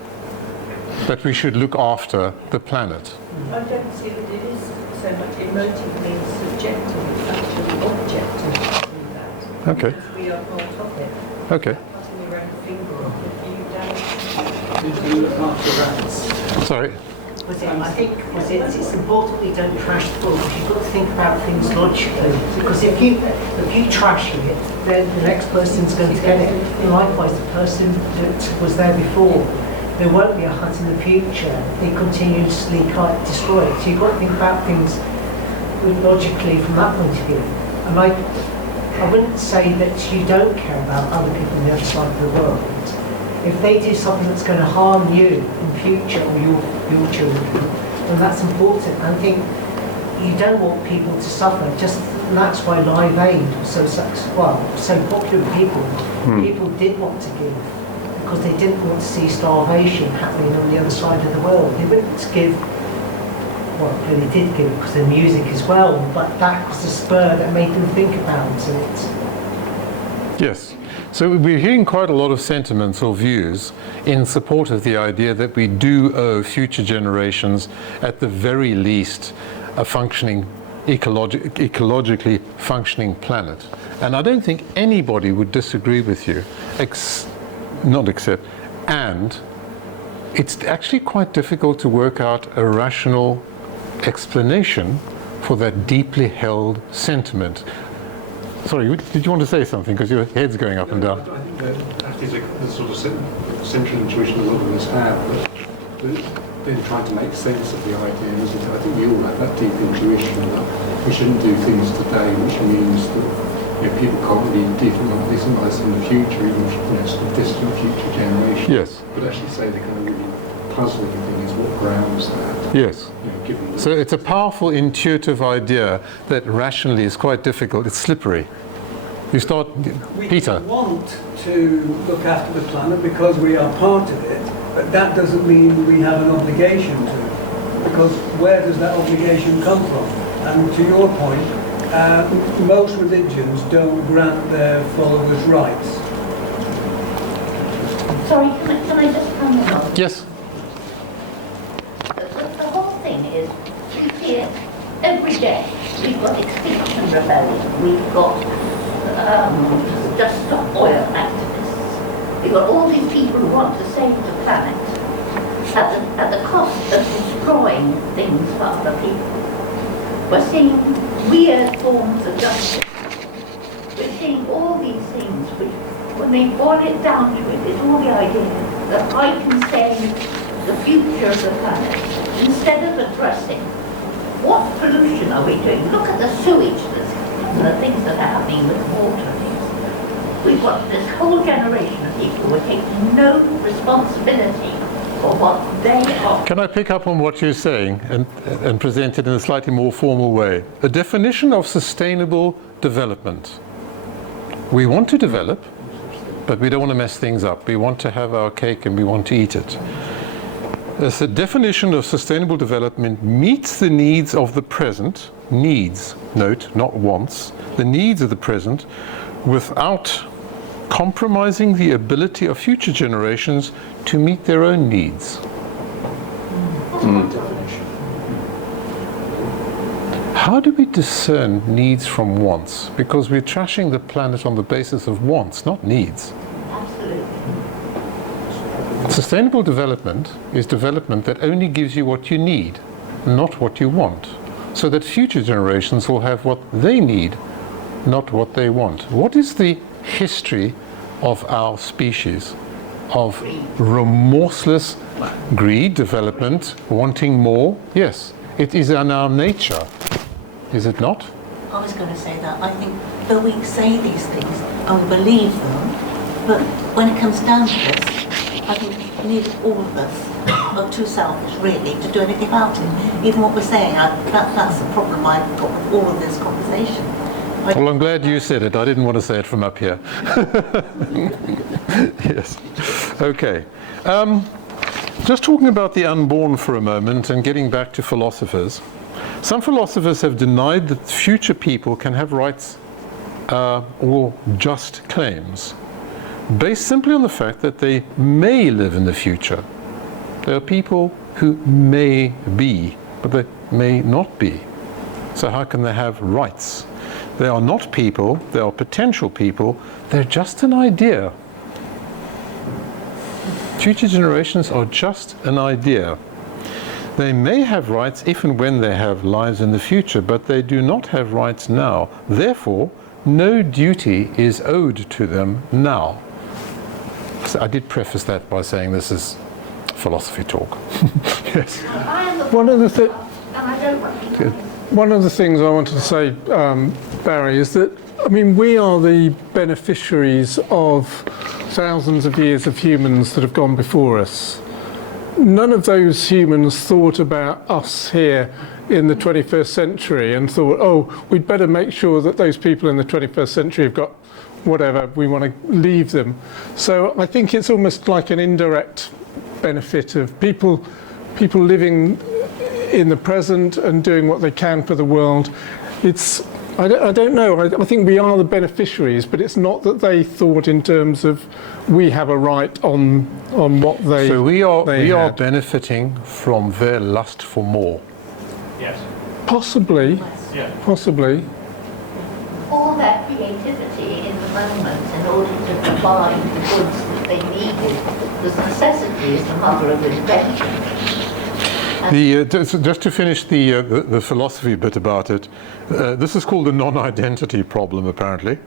that we should look after the planet. I don't see that it is so much emotive being subjective, it's actually objective to do that. Okay. Because we are part of it. Okay. Putting your own finger on it, you don't. Did you look after rats? Sorry. I think it's important we don't trash the book. You've got to think about things logically. Because if you trash it, then the next person's going to get it. And likewise, the person that was there before, there won't be a hut in the future. They continuously can't destroy it. So you've got to think about things logically from that point of view. And I wouldn't say that you don't care about other people on the other side of the world. If they do something that's going to harm you in future or your children, then that's important. I think you don't want people to suffer. And that's why Live Aid was so popular with people. People did want to give because they didn't want to see starvation happening on the other side of the world. They wouldn't give. Well, they did give because of music as well, but that was the spur that made them think about it. Yes. So we're hearing quite a lot of sentiments or views in support of the idea that we do owe future generations, at the very least, a functioning, ecologically functioning planet. And I don't think anybody would disagree with you, and it's actually quite difficult to work out a rational explanation for that deeply held sentiment. Sorry, did you want to say something? Because your head's going up and down. I think that is the sort of central intuition a lot of us have, but then trying to make sense of the idea, isn't it? I think we all have that deep intuition that we shouldn't do things today, which means that people can't really decent lives in the future, even sort of distant future generations. Yes. But actually say the kind of really puzzling thing is what grounds that. Yes. So it's a powerful intuitive idea that rationally is quite difficult. It's slippery. You start, Peter. We want to look after the planet because we are part of it, but that doesn't mean we have an obligation to. Because where does that obligation come from? And to your point, most religions don't grant their followers rights. Sorry, can I just come in? Yes. The whole thing is, we see it every day. We've got Extinction Rebellion, we've got Just Stop Oil activists, we've got all these people who want to save the planet at the cost of destroying things for other people. We're seeing weird forms of justice. We're seeing all these things which, when they boil it down to it, it's all the idea that I can save the future of the planet, instead of addressing what pollution are we doing. Look at the sewage and the things that are happening with water. We've got this whole generation of people who are taking no responsibility for what they are. Can I pick up on what you're saying and present it in a slightly more formal way? A definition of sustainable development. We want to develop, but we don't want to mess things up. We want to have our cake and we want to eat it. As a definition of sustainable development meets the needs of the present, needs, note, not wants, the needs of the present, without compromising the ability of future generations to meet their own needs. How do we discern needs from wants? Because we're trashing the planet on the basis of wants, not needs. Sustainable development is development that only gives you what you need, not what you want, so that future generations will have what they need, not what they want. What is the history of our species, of remorseless greed, development, wanting more. Yes, it is in our nature, is it not? I was going to say that. I think though we say these things and we believe them, but when it comes down to this, I think nearly all of us are too selfish, really, to do anything about it. Even what we're saying, that's the problem I've got with all of this conversation. Well, I'm glad you said it. I didn't want to say it from up here. Yes. Okay. Just talking about the unborn for a moment and getting back to philosophers. Some philosophers have denied that future people can have rights or just claims, based simply on the fact that they may live in the future. There are people who may be, but they may not be. So how can they have rights? They are not people, they are potential people, they're just an idea. Future generations are just an idea. They may have rights if and when they have lives in the future, but they do not have rights now. Therefore, no duty is owed to them now. So I did preface that by saying this is philosophy talk. Yes. One of the things I wanted to say, Barry, is that, I mean, we are the beneficiaries of thousands of years of humans that have gone before us. None of those humans thought about us here in the 21st century and thought, oh, we'd better make sure that those people in the 21st century have got whatever, we want to leave them. So I think it's almost like an indirect benefit of people living in the present and doing what they can for the world. It's, I don't know, I think we are the beneficiaries, but it's not that they thought in terms of we have a right on what they So we are had. benefiting from their lust for more. Yes. Possibly, Yeah. possibly. All their creativity in the moment in order to provide the goods that they needed, because necessity is the mother of invention. Just to finish the philosophy bit about it, this is called the non-identity problem, apparently,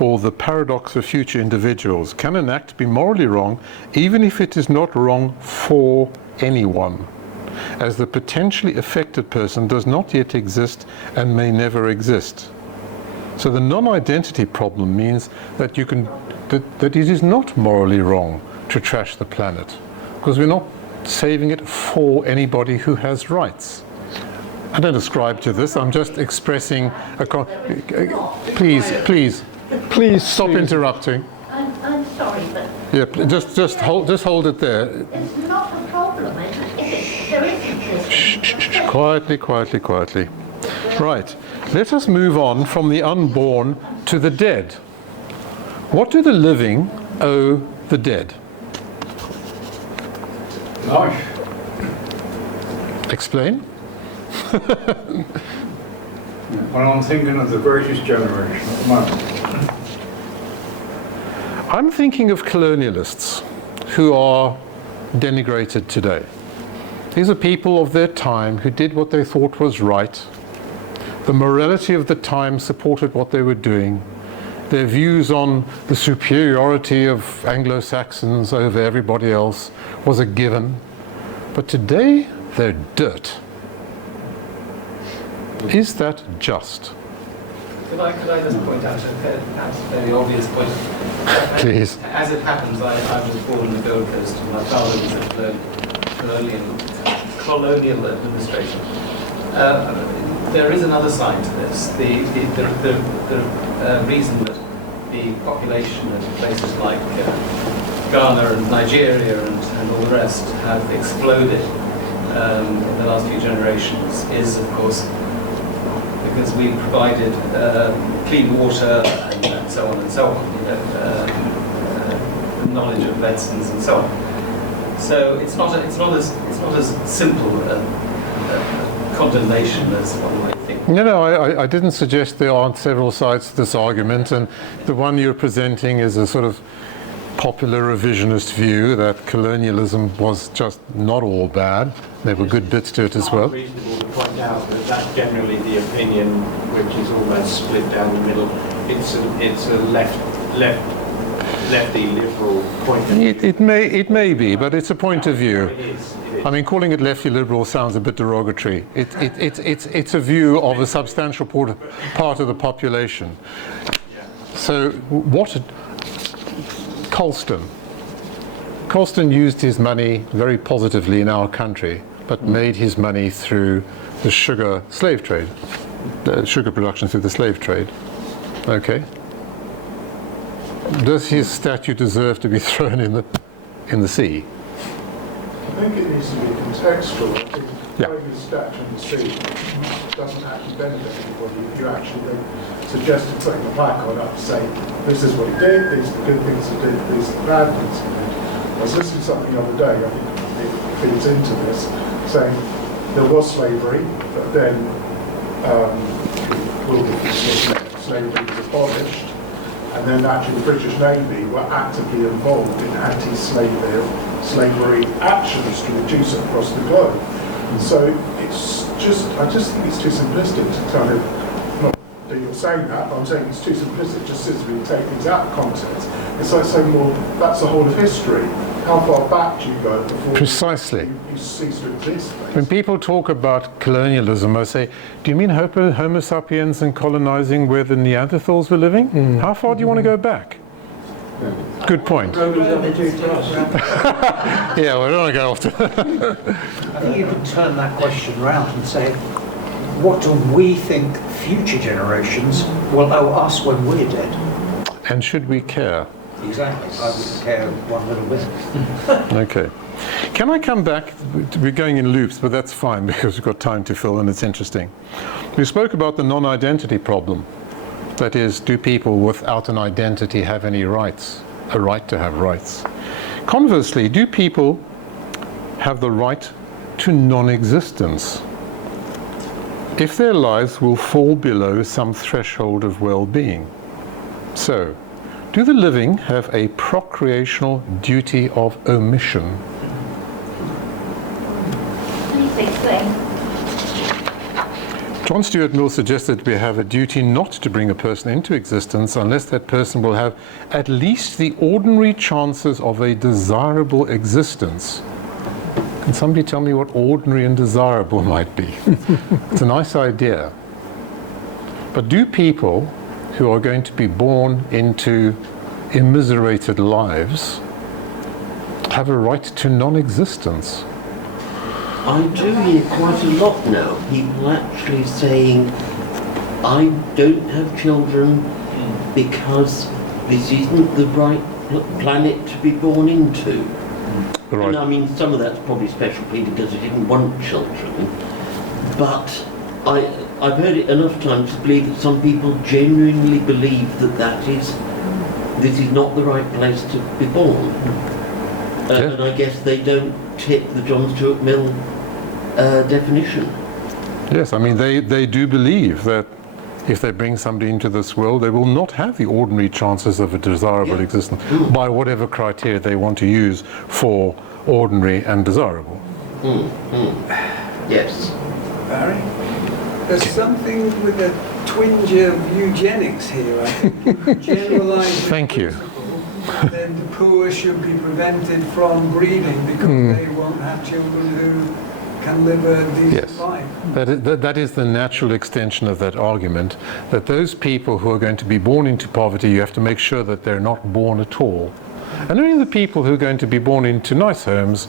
or the paradox of future individuals. Can an act be morally wrong, even if it is not wrong for anyone, as the potentially affected person does not yet exist and may never exist? So the non-identity problem means that that it is not morally wrong to trash the planet, because we're not saving it for anybody who has rights. I don't ascribe to this. I'm just expressing a please stop interrupting. I'm sorry, but Yeah, just hold it there. it's not a problem. There isn't this. Quietly. Right. Let us move on from the unborn to the dead. What do the living owe the dead? Life. Explain. Well, I'm thinking of the greatest generation at the moment. I'm thinking of colonialists who are denigrated today. These are people of their time who did what they thought was right. The morality of the time supported what they were doing. Their views on the superiority of Anglo-Saxons over everybody else was a given. But today, they're dirt. Is that just? Could I just point out perhaps a very obvious point? Please. As it happens, I was born in the Gold Coast, and my father was a colonial administration. There is another side to this. The reason that the population of places like Ghana and Nigeria and all the rest have exploded in the last few generations is, of course, because we provided clean water and so on and so on, knowledge of medicines and so on. So it's not as simple a condemnation as one might think. No, I didn't suggest there aren't several sides to this argument, and the one you're presenting is a sort of popular revisionist view that colonialism was just not all bad. There were good bits to it as well. It's reasonable to point out that that's generally the opinion, which is almost split down the middle. It's a left lefty liberal point of view. It may be, but it's a point of view. It is. I mean, calling it lefty liberal sounds a bit derogatory. It's a view of a substantial part of the population. So what Colston used his money very positively in our country, but made his money through the sugar slave trade, the sugar production through the slave trade. Okay. Does his statue deserve to be thrown in the sea? I think it needs to be contextual. I think throwing a statue in the sea doesn't actually benefit anybody. If you actually then suggested putting a placard up to say, this is what he did, these are the good things he did, these are the bad things he did. I was listening to something the other day, I think it feeds into this, saying there was slavery, but then slavery was abolished, and then actually the British Navy were actively involved in anti-slavery actions to reduce it across the globe. And so it's just, I just think it's too simplistic to kind of, not that you're saying that, but I'm saying it's too simplistic just since we take things out of context. It's like saying, well, that's the whole of history. How far back do you go before Precisely. you cease to exist? When people talk about colonialism, I say, do you mean Homo sapiens and colonizing where the Neanderthals were living? How far do you want to go back? Good point. Yeah, we don't want to go off to I think you could turn that question around and say, what do we think future generations will owe us when we're dead? And should we care? Exactly. I wouldn't care one little bit. Okay. Can I come back? We're going in loops, but that's fine because we've got time to fill and it's interesting. We spoke about the non-identity problem. That is, do people without an identity have any rights? A right to have rights. Conversely, do people have the right to non-existence if their lives will fall below some threshold of well-being? So, do the living have a procreational duty of omission? Please explain. John Stuart Mill suggested we have a duty not to bring a person into existence unless that person will have at least the ordinary chances of a desirable existence. Can somebody tell me what ordinary and desirable might be? It's a nice idea. But do people who are going to be born into immiserated lives have a right to non-existence? I do hear quite a lot now, people actually saying, I don't have children because this isn't the right planet to be born into. Right. And I mean, some of that's probably special people because they didn't want children, but I've heard it enough times to believe that some people genuinely believe that this is not the right place to be born. And I guess they don't tip the John Stuart Mill definition. Yes, I mean, they do believe that if they bring somebody into this world, they will not have the ordinary chances of a desirable existence by whatever criteria they want to use for ordinary and desirable. Yes. Barry? There's something with a twinge of eugenics here, I think. Generalized. Thank you. Then the poor should be prevented from breeding because they won't have children who can live a decent life. That is the natural extension of that argument, that those people who are going to be born into poverty, you have to make sure that they're not born at all. And only the people who are going to be born into nice homes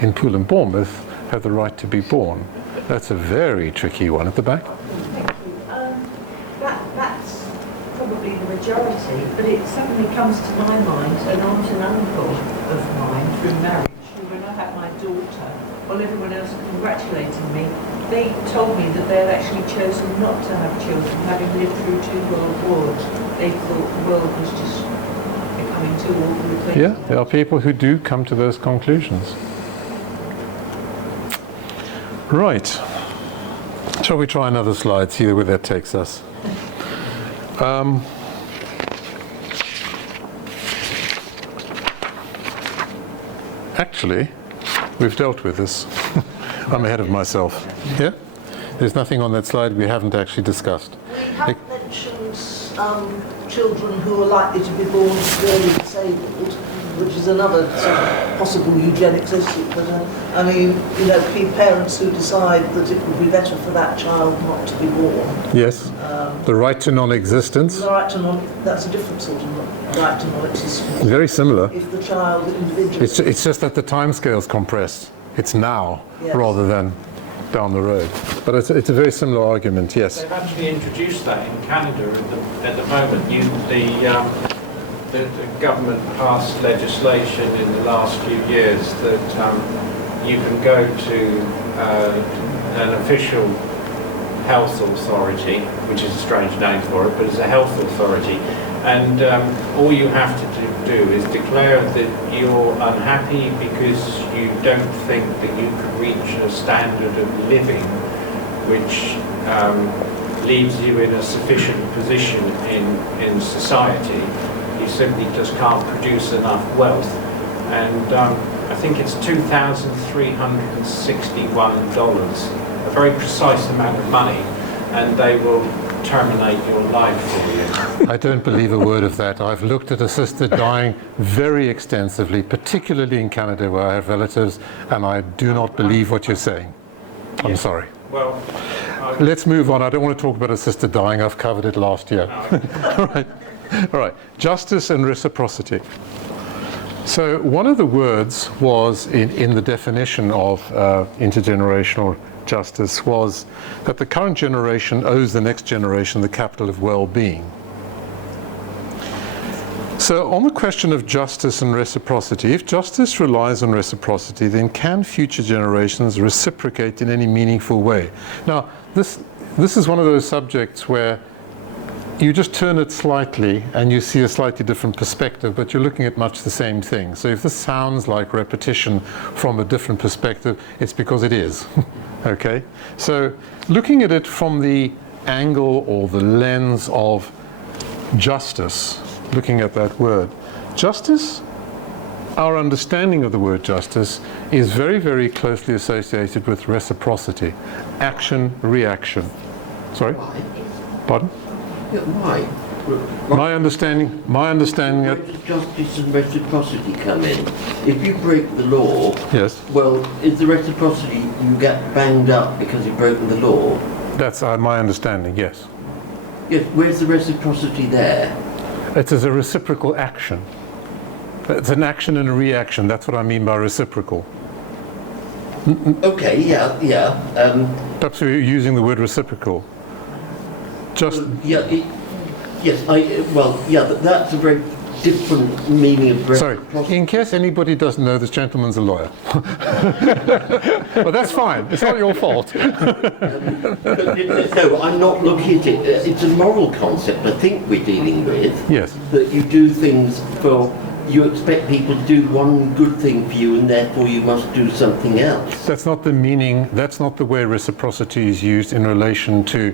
in Poole and Bournemouth have the right to be born. That's a very tricky one at the back. That's probably the majority, but it suddenly comes to my mind an aunt and uncle of mine through marriage, who when I had my daughter, while everyone else congratulating me, they told me that they had actually chosen not to have children, having lived through 2 world wars. They thought the world was just becoming too awful. Yeah, there are people who do come to those conclusions. Right. Shall we try another slide, see where that takes us? Actually, we've dealt with this. I'm ahead of myself. Yeah? There's nothing on that slide we haven't actually discussed. We haven't mentioned children who are likely to be born severely disabled, which is another sort of possible eugenics issue. But I mean, you know, parents who decide that it would be better for that child not to be born. Yes. The right to non-existence. The right to that's a different sort of right to non-existence. Very similar. If the child individually. It's just that the timescale's compressed. It's now rather than down the road. But it's a very similar argument, yes. They've actually introduced that in Canada at the moment. The government passed legislation in the last few years that you can go to an official health authority, which is a strange name for it, but it's a health authority, and all you have to do is declare that you're unhappy because you don't think that you can reach a standard of living which leaves you in a sufficient position in society. You simply just can't produce enough wealth. And I think it's $2,361, a very precise amount of money, and they will terminate your life for you. I don't believe a word of that. I've looked at assisted dying very extensively, particularly in Canada where I have relatives, and I do not believe what you're saying. I'm sorry. Well, let's move on. I don't want to talk about assisted dying. I've covered it last year. All right. All right. Justice and reciprocity. So one of the words was in the definition of intergenerational justice was that the current generation owes the next generation the capital of well-being. So on the question of justice and reciprocity, if justice relies on reciprocity, then can future generations reciprocate in any meaningful way? Now, this is one of those subjects where you just turn it slightly and you see a slightly different perspective, but you're looking at much the same thing. So if this sounds like repetition from a different perspective, it's because it is. Okay? So looking at it from the angle or the lens of justice, looking at that word, justice, our understanding of the word justice is very, very closely associated with reciprocity. Action, reaction. Sorry? Why? Pardon? Yeah, why? My understanding Where does justice and reciprocity come in? If you break the law, yes. Well, is the reciprocity you get banged up because you've broken the law? That's my understanding, yes. Yes, where's the reciprocity there? It is a reciprocal action. It's an action and a reaction. That's what I mean by reciprocal. Okay, yeah. Perhaps we're using the word reciprocal. Just that's a very different meaning of reciprocity. Sorry, in case anybody doesn't know, this gentleman's a lawyer. But that's fine. It's not your fault. No, I'm not looking at it. It's a moral concept I think we're dealing with. Yes. That you do things you expect people to do one good thing for you and therefore you must do something else. That's not the meaning, that's not the way reciprocity is used in relation to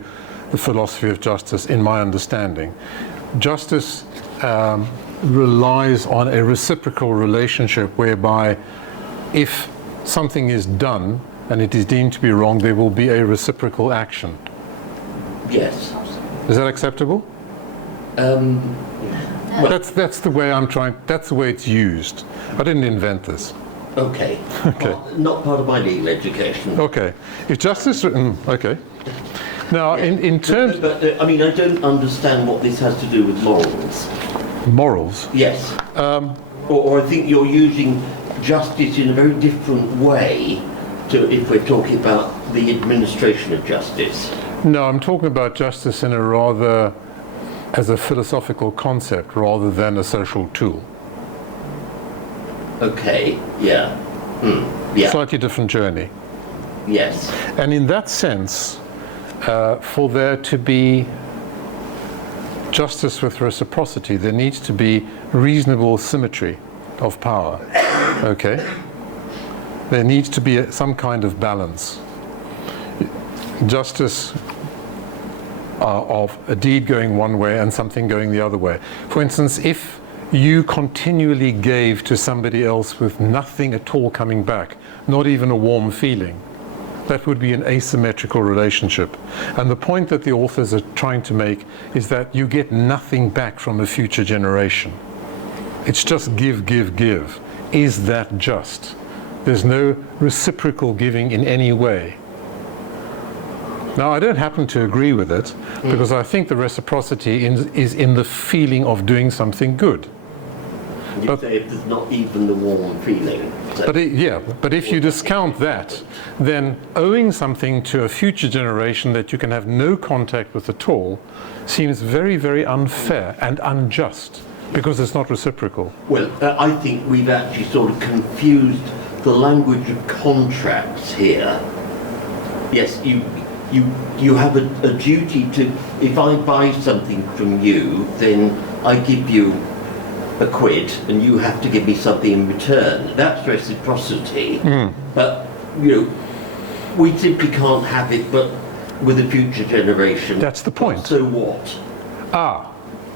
the philosophy of justice, in my understanding. Justice relies on a reciprocal relationship whereby if something is done and it is deemed to be wrong, there will be a reciprocal action. Yes. Is that acceptable? That's the way that's the way it's used. I didn't invent this. Okay. Well, not part of my legal education. Okay. If justice, okay. Now, in terms... But I mean, I don't understand what this has to do with morals. Morals? Yes. Or I think you're using justice in a very different way to if we're talking about the administration of justice. No, I'm talking about justice in a rather... as a philosophical concept rather than a social tool. Okay, yeah. Yeah. Slightly different journey. Yes. And in that sense, for there to be justice with reciprocity, there needs to be reasonable symmetry of power. Okay? There needs to be some kind of balance. Justice of a deed going one way and something going the other way. For instance, if you continually gave to somebody else with nothing at all coming back, not even a warm feeling, that would be an asymmetrical relationship. And the point that the authors are trying to make is that you get nothing back from a future generation. It's just give, give, give. Is that just? There's no reciprocal giving in any way. Now, I don't happen to agree with it, because I think the reciprocity is in the feeling of doing something good. You say if there's not even the warm feeling. But if you discount that, then owing something to a future generation that you can have no contact with at all seems very, very unfair and unjust, because it's not reciprocal. Well, I think we've actually sort of confused the language of contracts here. Yes, you have a duty to, if I buy something from you, then I give you a quid and you have to give me something in return. That's reciprocity. But, we simply can't have it but with a future generation. That's the point. So what?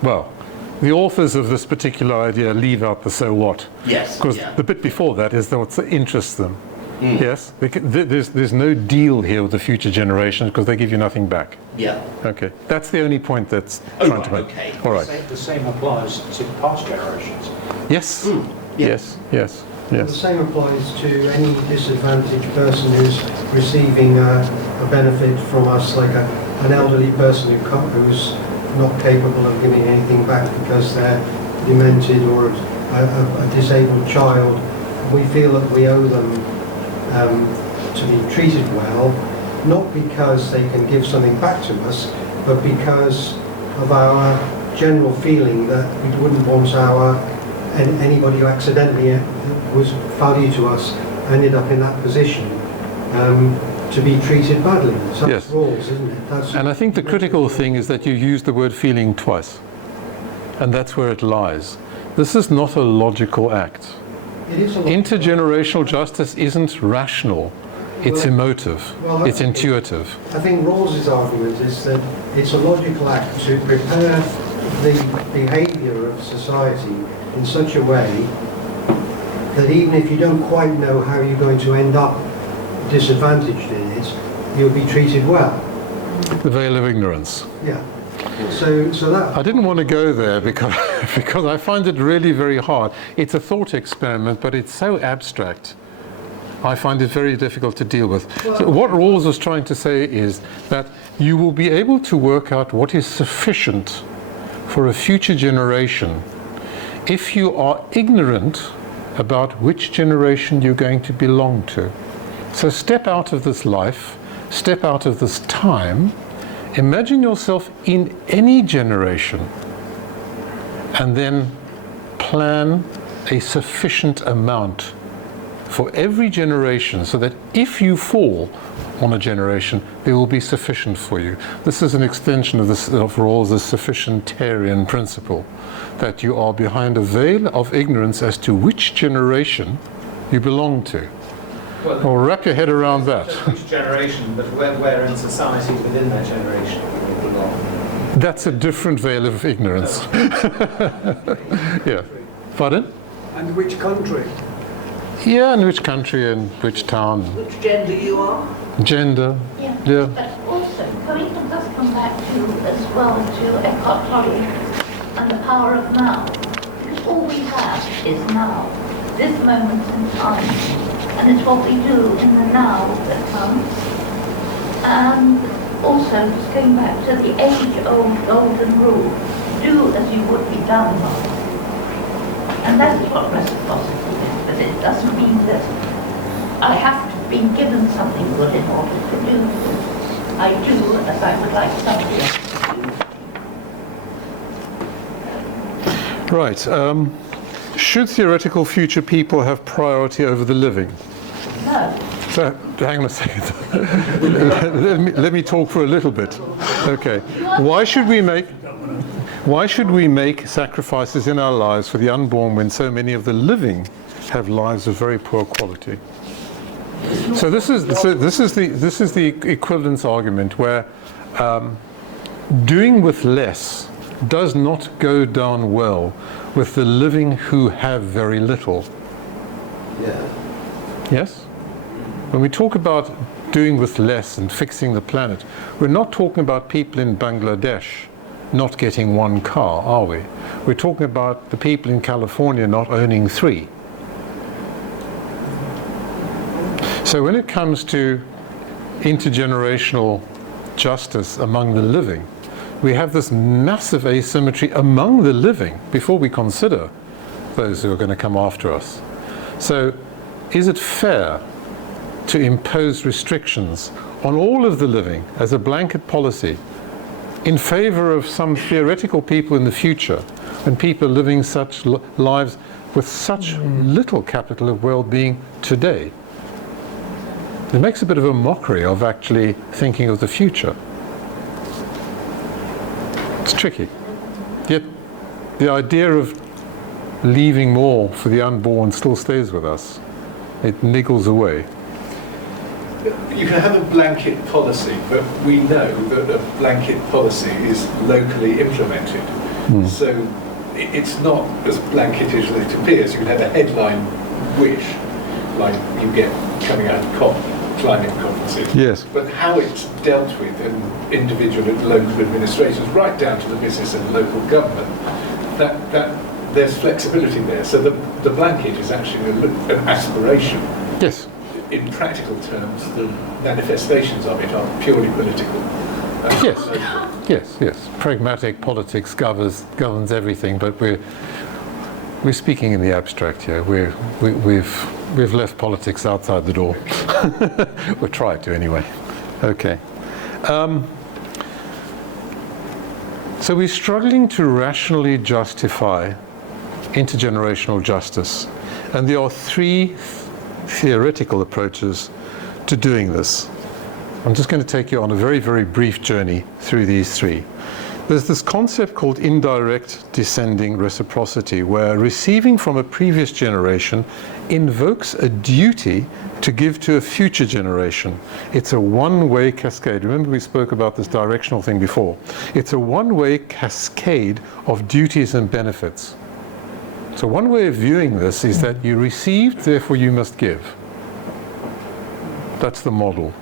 Well, the authors of this particular idea leave out the so what. Yes. Because the bit before that is what interests them. Yes? There's no deal here with the future generations because they give you nothing back. Yeah. Okay. That's the only point that's trying to make. Okay. All right. The same applies to past generations. Yes. Yes. Yes. The same applies to any disadvantaged person who's receiving a benefit from us, like an elderly person who's not capable of giving anything back because they're demented, or a disabled child. We feel that we owe them to be treated well, not because they can give something back to us, but because of our general feeling that we wouldn't want anybody who accidentally was value to us ended up in that position to be treated badly. So that's rules, isn't it? And I think the critical thing is that you use the word feeling twice, and that's where it lies. This is not a logical act. Intergenerational justice isn't rational, it's emotive, it's intuitive. I think Rawls's argument is that it's a logical act to prepare the behaviour of society in such a way that even if you don't quite know how you're going to end up disadvantaged in it, you'll be treated well. The veil of ignorance. Yeah. So that... I didn't want to go there because I find it really very hard. It's a thought experiment, but it's so abstract. I find it very difficult to deal with. So what Rawls was trying to say is that you will be able to work out what is sufficient for a future generation if you are ignorant about which generation you're going to belong to. So step out of this life, step out of this time, imagine yourself in any generation, and then plan a sufficient amount for every generation so that if you fall on a generation, there will be sufficient for you. This is an extension of Rawls' sufficientarian principle, that you are behind a veil of ignorance as to which generation you belong to. Well, wrap your head around that. Each generation, but where in society within that generation you belong. That's a different veil of ignorance. Yeah. Pardon? And which country? Yeah, and which country and which town. Which gender you are? Gender. Yeah. Yeah. But also, Corinne does come back to, as well, to Eckhart Tolle and the power of now. Because all we have is now, this moment in time. And it's what we do in the now that counts. And also, just going back to the age-old golden rule, do as you would be done by. And that is what reciprocity is. But it doesn't mean that I have to be given something good in order to do. I do as I would like somebody else to do. Right. Should theoretical future people have priority over the living? No. So, hang on a second. let me talk for a little bit. Okay. Why should we make sacrifices in our lives for the unborn when so many of the living have lives of very poor quality? So this is the equivalence argument where doing with less does not go down well with the living who have very little. Yeah. Yes? When we talk about doing with less and fixing the planet. We're not talking about people in Bangladesh not getting one car, are we? We're talking about the people in California not owning 3. So when it comes to intergenerational justice among the living, we have this massive asymmetry among the living before we consider those who are going to come after us. So is it fair to impose restrictions on all of the living as a blanket policy in favor of some theoretical people in the future, when people are living such lives with such little capital of well-being today? It makes a bit of a mockery of actually thinking of the future. It's tricky. Yet the idea of leaving more for the unborn still stays with us. It niggles away. You can have a blanket policy, but we know that a blanket policy is locally implemented. So it's not as blanket as it appears. You can have a headline wish, like you get coming out of climate conferences. Yes. But how it's dealt with in individual and local administrations, right down to the business and local government, that there's flexibility there. So the blanket is actually an aspiration. Yes. In practical terms, the manifestations of it are purely political. Yes. Pragmatic politics governs everything, but we're speaking in the abstract here. We've left politics outside the door. We'll try to anyway. Okay. So we're struggling to rationally justify intergenerational justice, and there are 3 theoretical approaches to doing this. I'm just going to take you on a very, very brief journey through these 3. There's this concept called indirect descending reciprocity, where receiving from a previous generation invokes a duty to give to a future generation. It's a one-way cascade. Remember, we spoke about this directional thing before. It's a one-way cascade of duties and benefits. So one way of viewing this is that you received, therefore you must give. That's the model.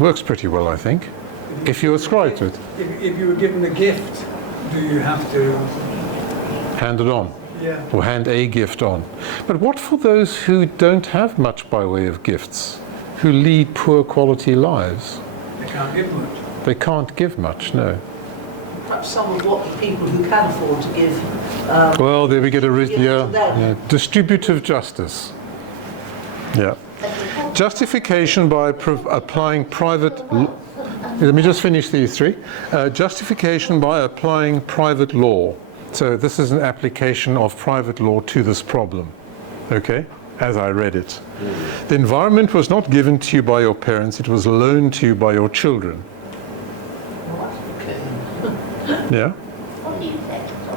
Works pretty well, I think, if you ascribe to it. If you were given a gift, do you have to hand it on? Yeah. Or hand a gift on. But what for those who don't have much by way of gifts, who lead poor quality lives? They can't give much. They can't give much, no. Perhaps some of what the people who can afford to give. Well, there we get a distributive justice. Yeah. Justification by applying private. Let me just finish these 3. Justification by applying private law. So this is an application of private law to this problem. Okay, as I read it. The environment was not given to you by your parents; it was loaned to you by your children. Yeah.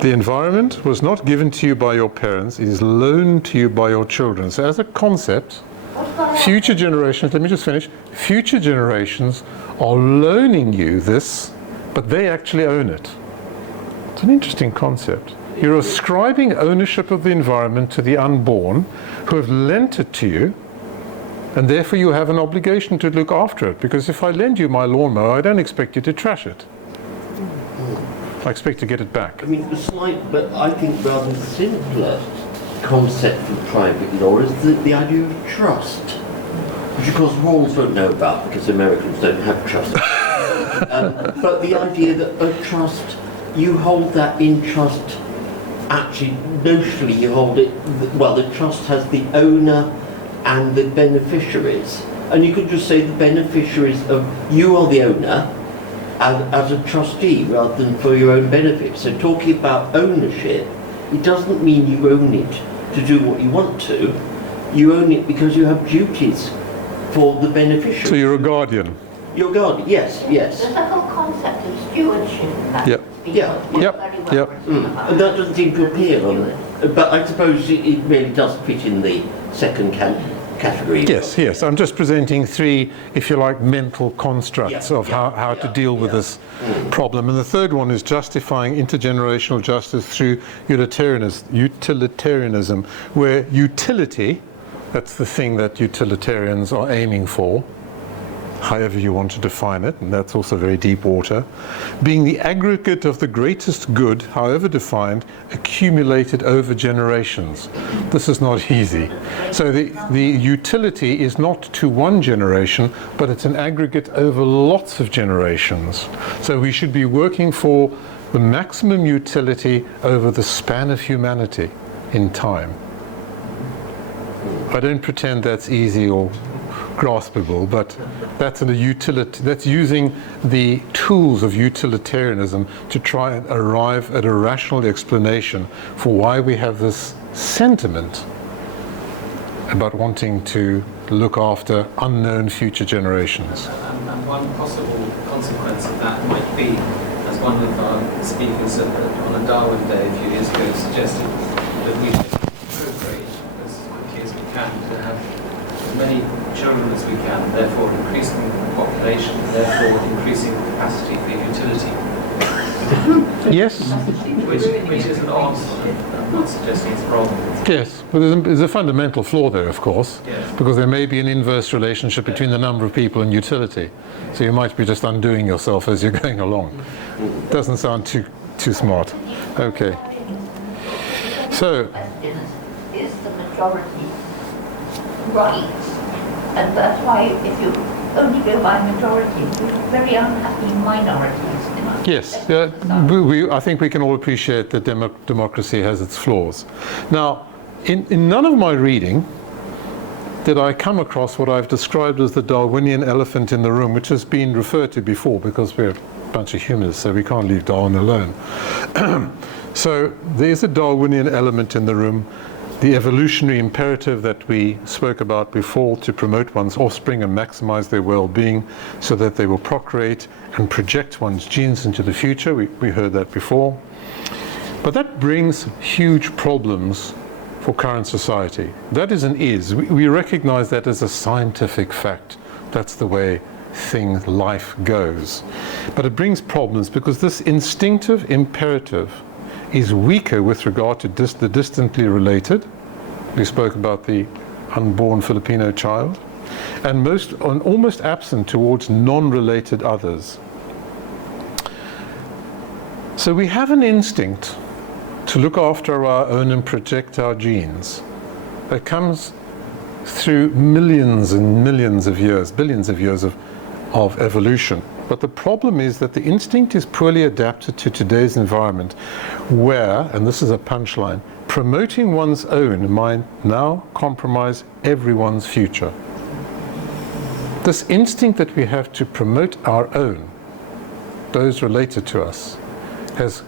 The environment was not given to you by your parents, it is loaned to you by your children. So as a concept, future generations, let me just finish, future generations are loaning you this, but they actually own it. It's an interesting concept. You're ascribing ownership of the environment to the unborn who have lent it to you, and therefore you have an obligation to look after it, because if I lend you my lawnmower, I don't expect you to trash it. I expect to get it back. I mean, the slight, but I think rather simpler concept of private law is the idea of trust, which of course Rawls won't know about because Americans don't have trust. But the idea that a trust, you hold that in trust, actually, notionally you hold it, well, the trust has the owner and the beneficiaries. And you could just say the beneficiaries of, you are the owner, as a trustee rather than for your own benefit. So talking about ownership, it doesn't mean you own it to do what you want to. You own it because you have duties for the beneficiary. So you're a guardian. You're a guardian, yes. There's a whole concept of stewardship that's been very well And that doesn't seem to appear on it. But I suppose it really does fit in the second category. Yes. I'm just presenting 3, if you like, mental constructs of how to deal with this problem. And the third one is justifying intergenerational justice through utilitarianism, where utility, that's the thing that utilitarians are aiming for, however you want to define it, and that's also very deep water, being the aggregate of the greatest good, however defined, accumulated over generations. This is not easy. So the utility is not to one generation, but it's an aggregate over lots of generations. So we should be working for the maximum utility over the span of humanity in time. I don't pretend that's easy or graspable, but that's that's using the tools of utilitarianism to try and arrive at a rational explanation for why we have this sentiment about wanting to look after unknown future generations. And one possible consequence of that might be, as one of our speakers on a Darwin Day a few years ago suggested, that we should procreate as quickly as we can to have as many children as we can, therefore increasing the population, therefore increasing the capacity for utility. Yes. Which is an odd, I'm not suggesting it's wrong. Yes, but there's a fundamental flaw there, of course, yes, because there may be an inverse relationship between the number of people and utility. So you might be just undoing yourself as you're going along. Doesn't sound too smart. Okay. So, is the majority right? And that's why if you only go by majority, you're very unhappy minorities. yes, I think we can all appreciate that democracy has its flaws. Now, in none of my reading did I come across what I've described as the Darwinian elephant in the room, which has been referred to before because we're a bunch of humanists, so we can't leave Darwin alone. So there's a Darwinian element in the room, the evolutionary imperative that we spoke about before to promote one's offspring and maximize their well-being so that they will procreate and project one's genes into the future. We heard that before. But that brings huge problems for current society. That is an is. We recognize that as a scientific fact. That's the way life goes. But it brings problems because this instinctive imperative is weaker with regard to the distantly related. We spoke about the unborn Filipino child, and almost absent towards non-related others. So we have an instinct to look after our own and protect our genes that comes through millions and millions of years, billions of years of evolution. But the problem is that the instinct is poorly adapted to today's environment where, and this is a punchline, promoting one's own might now compromise everyone's future. This instinct that we have to promote our own, those related to us, has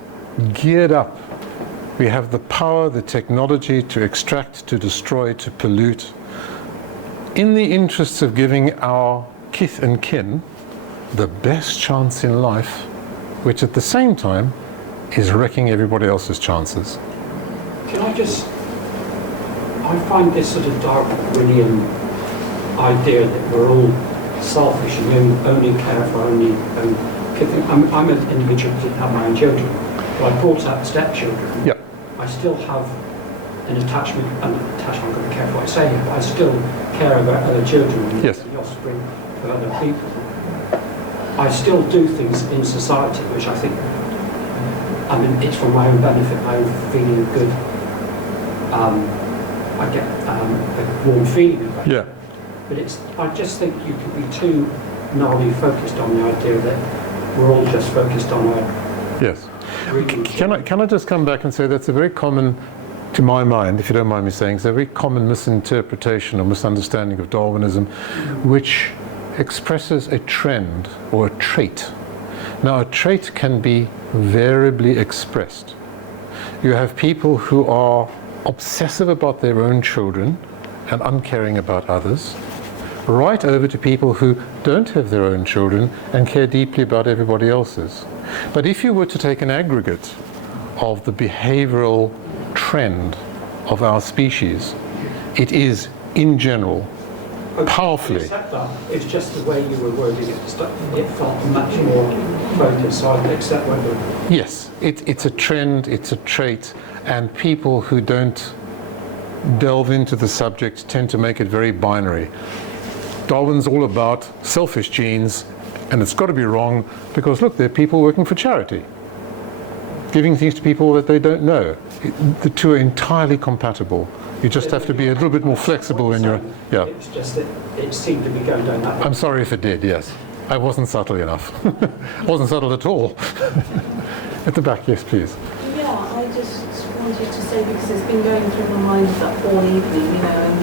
geared up. We have the power, the technology to extract, to destroy, to pollute, in the interests of giving our kith and kin the best chance in life, which at the same time is wrecking everybody else's chances. Can I find this sort of Darwinian idea that we're all selfish and only care for only I'm an individual who didn't have my own children, but I brought up stepchildren. Yep. I still have an attachment, I'm going to be careful what I say here, but I still care about other children and yes, the offspring of other people. I still do things in society which I think, it's for my own benefit, my own feeling of good. I get a warm feeling about it. But I just think you could be too narrowly focused on the idea that we're all just focused on our... Yes. Can I just come back and say that's a very common, to my mind, if you don't mind me saying, it's a very common misinterpretation or misunderstanding of Darwinism, which expresses a trend or a trait. Now, a trait can be variably expressed. You have people who are obsessive about their own children and uncaring about others, right over to people who don't have their own children and care deeply about everybody else's. But if you were to take an aggregate of the behavioral trend of our species, it is, in general, powerfully. It's just the way you were wording it. It felt much more focused, so I accept what you're... Yes, it's a trend, it's a trait, and people who don't delve into the subject tend to make it very binary. Darwin's all about selfish genes, and it's got to be wrong because, look, there are people working for charity, giving things to people that they don't know. The two are entirely compatible. You just have to be a little bit more flexible in your... Yeah. It's just that it seemed to be going down that way. I'm sorry if it did, yes. I wasn't subtle enough. I wasn't subtle at all. At the back, yes, please. Yeah, I just wanted to say, because it's been going through my mind that all evening, you know, and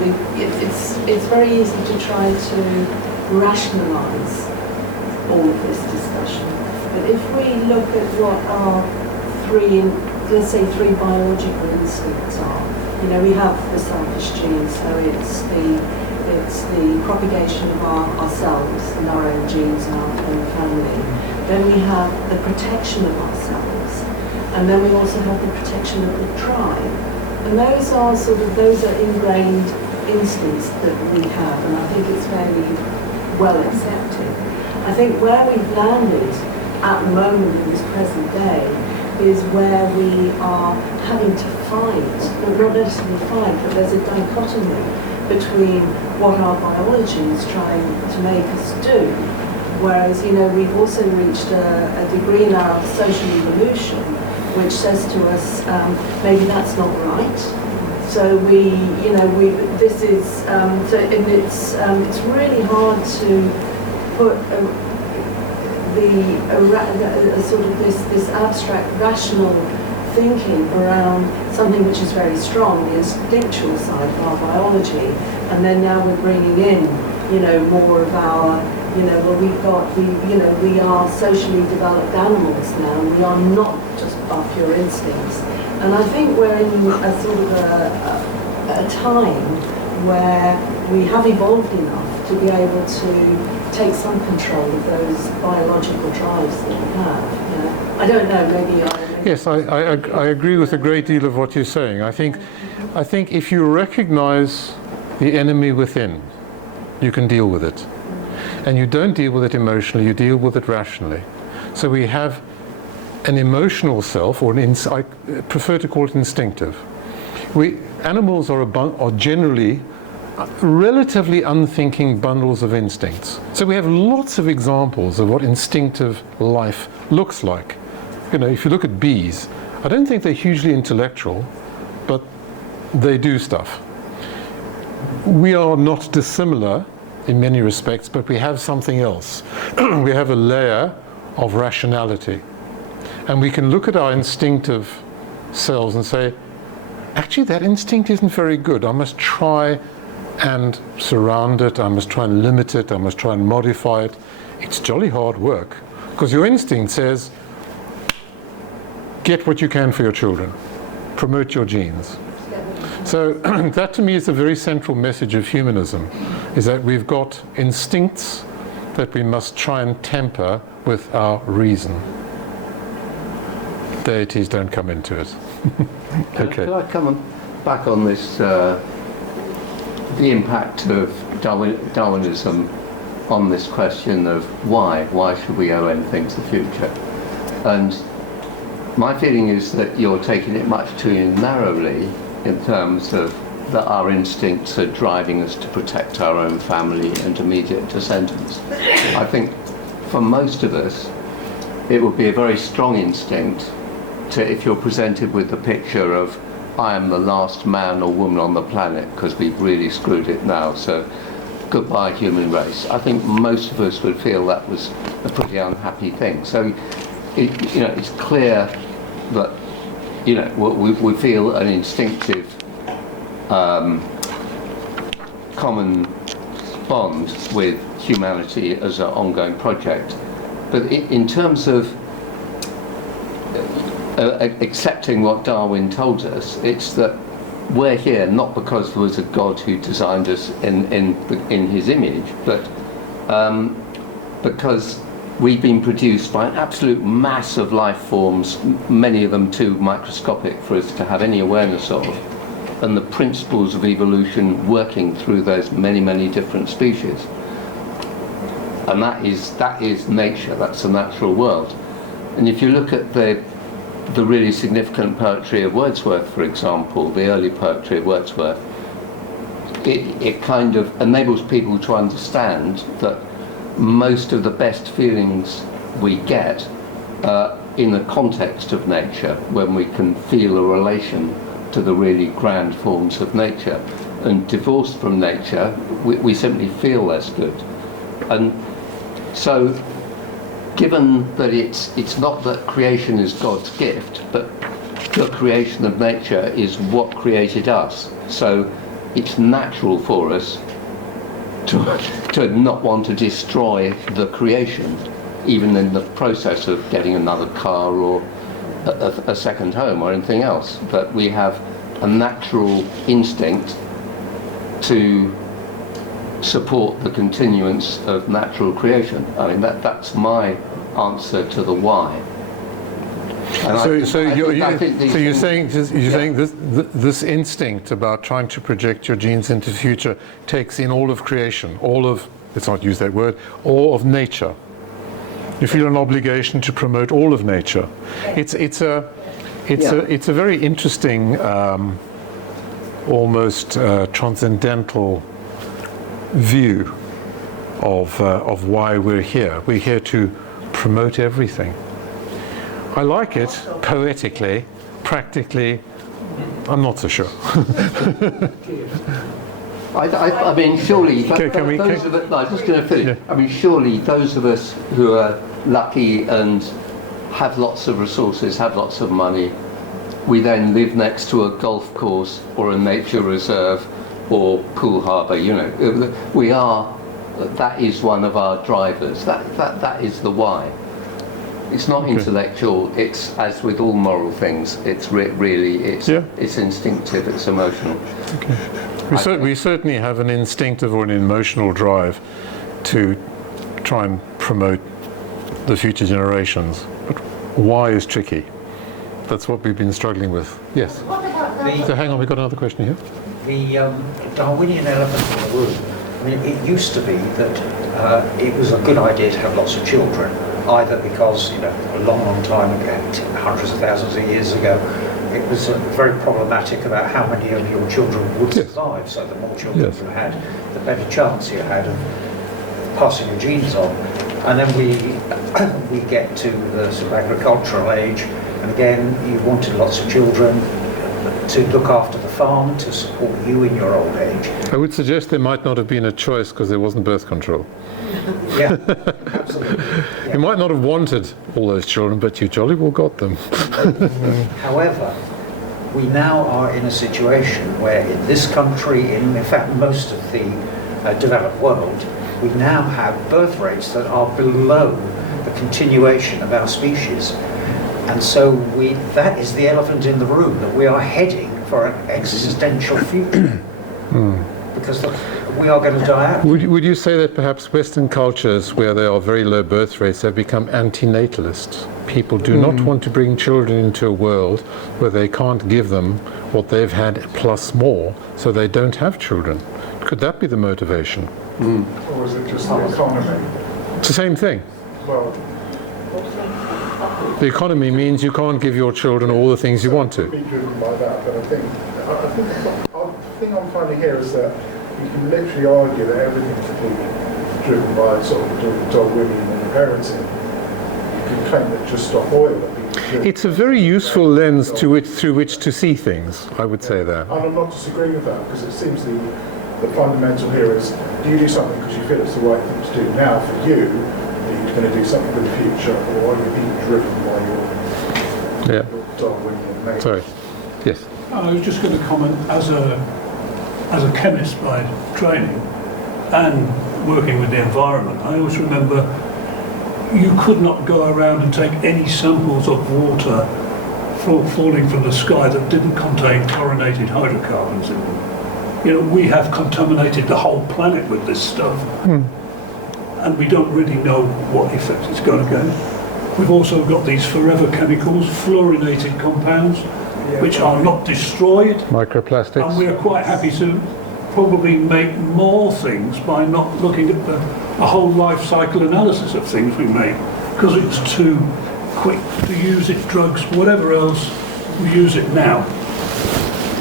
it's very easy to try to rationalise all of this discussion. But if we look at what our let's say three biological instincts are, you know, we have the selfish gene, so it's the propagation of ourselves and our own genes and our own family. Then we have the protection of ourselves, and then we also have the protection of the tribe. And those are ingrained instincts that we have, and I think it's fairly well accepted. I think where we've landed at the moment in this present day is where we are having to fight, or not necessarily fight, but there's a dichotomy between what our biology is trying to make us do. Whereas, you know, we've also reached a degree in our social evolution which says to us, maybe that's not right. So it's really hard to put sort of this abstract rational thinking around something which is very strong, the instinctual side of our biology, and then now we're bringing in, you know, more of our, you know, well, we are socially developed animals now, and we are not just our pure instincts. And I think we're in a sort of a time where we have evolved enough to be able to take some control of those biological drives that we have. You know? I don't know, maybe Yes, I agree with a great deal of what you're saying. I think if you recognize the enemy within, you can deal with it. And you don't deal with it emotionally, you deal with it rationally. So we have an emotional self, or I prefer to call it instinctive. Animals are generally relatively unthinking bundles of instincts. So we have lots of examples of what instinctive life looks like. You know, if you look at bees, I don't think they're hugely intellectual, but they do stuff. We are not dissimilar in many respects, but we have something else. We have a layer of rationality. And we can look at our instinctive selves and say, actually that instinct isn't very good. I must try and surround it, I must try and limit it, I must try and modify it. It's jolly hard work, because your instinct says, get what you can for your children, promote your genes. So that to me is a very central message of humanism, is that we've got instincts that we must try and temper with our reason. Deities don't come into it. Okay. Could I come back on this, the impact of Darwinism on this question of why should we owe anything to the future? And my feeling is that you're taking it much too narrowly in terms of that our instincts are driving us to protect our own family and immediate descendants. I think for most of us, it would be a very strong instinct to, if you're presented with the picture of, I am the last man or woman on the planet because we've really screwed it now, so goodbye human race. I think most of us would feel that was a pretty unhappy thing. So, it's clear that, we feel an instinctive common bond with humanity as an ongoing project. But in terms of accepting what Darwin told us, it's that we're here not because there was a God who designed us in his image, but because we've been produced by an absolute mass of life forms, many of them too microscopic for us to have any awareness of, and the principles of evolution working through those many, many different species. And that is nature, that's the natural world. And if you look at the really significant poetry of Wordsworth, for example, the early poetry of Wordsworth, it kind of enables people to understand that most of the best feelings we get in the context of nature, when we can feel a relation to the really grand forms of nature. And divorced from nature, we simply feel less good. And so, given that it's not that creation is God's gift, but the creation of nature is what created us. So it's natural for us to not want to destroy the creation, even in the process of getting another car or a second home or anything else. But we have a natural instinct to support the continuance of natural creation. I mean, that's my answer to the why. So you're saying this instinct about trying to project your genes into the future takes in all of creation, all of, let's not use that word, all of nature. You feel an obligation to promote all of nature. It's a very interesting, almost transcendental view of why we're here. We're here to promote everything. I like it poetically, practically, I'm not so sure. I mean, surely, those of us, no, I'm just going to finish. Yeah. I mean, surely those of us who are lucky and have lots of resources, have lots of money, we then live next to a golf course or a nature reserve or pool harbour, you know. We are, that is one of our drivers. That is the why. It's not intellectual. It's, as with all moral things, it's it's instinctive. It's emotional. Okay. We certainly have an instinctive or an emotional drive to try and promote the future generations. But why is tricky? That's what we've been struggling with. Yes. So hang on, we've got another question here. The Darwinian elephant in the room. I mean, it used to be that it was a good idea to have lots of children, either because, you know, a long time ago, hundreds of thousands of years ago, it was very problematic about how many of your children would survive. So the more children you had, the better chance you had of passing your genes on. And then we get to the sort of agricultural age, and again, you wanted lots of children to look after the farm, to support you in your old age. I would suggest there might not have been a choice because there wasn't birth control. Yeah, absolutely. Yeah. You might not have wanted all those children, but you jolly well got them. However, we now are in a situation where in this country, in fact most of the developed world, we now have birth rates that are below the continuation of our species. And so that is the elephant in the room, that we are heading for an existential future. Because we are going to die out. Would you say that perhaps Western cultures, where there are very low birth rates, have become anti-natalist? People do not want to bring children into a world where they can't give them what they've had plus more, so they don't have children. Could that be the motivation? Or is it just the economy? It's the same thing. Well, the economy means you can't give your children all the things you want to. Be driven by that, but I think the thing I'm finding here is that you can literally argue that everything could be driven by sort of Darwinian and parenting. You can claim that just stop oil. It's a very useful lens through which to see things, I would say that. And I'm not disagreeing with that, because it seems the fundamental here is, do you do something because you feel it's the right thing to do now for you, that you're going to do something for the future, or are you being driven by your Darwinian nature? Sorry. Yes. I was just going to comment, as a chemist by training and working with the environment, I always remember you could not go around and take any samples of water falling from the sky that didn't contain chlorinated hydrocarbons in them. You know, we have contaminated the whole planet with this stuff, and we don't really know what effect it's going to get. We've also got these forever chemicals, fluorinated compounds, which are not destroyed. Microplastics. And we are quite happy to probably make more things by not looking at the whole life cycle analysis of things we make, because it's too quick to use it, drugs, whatever else, we use it now.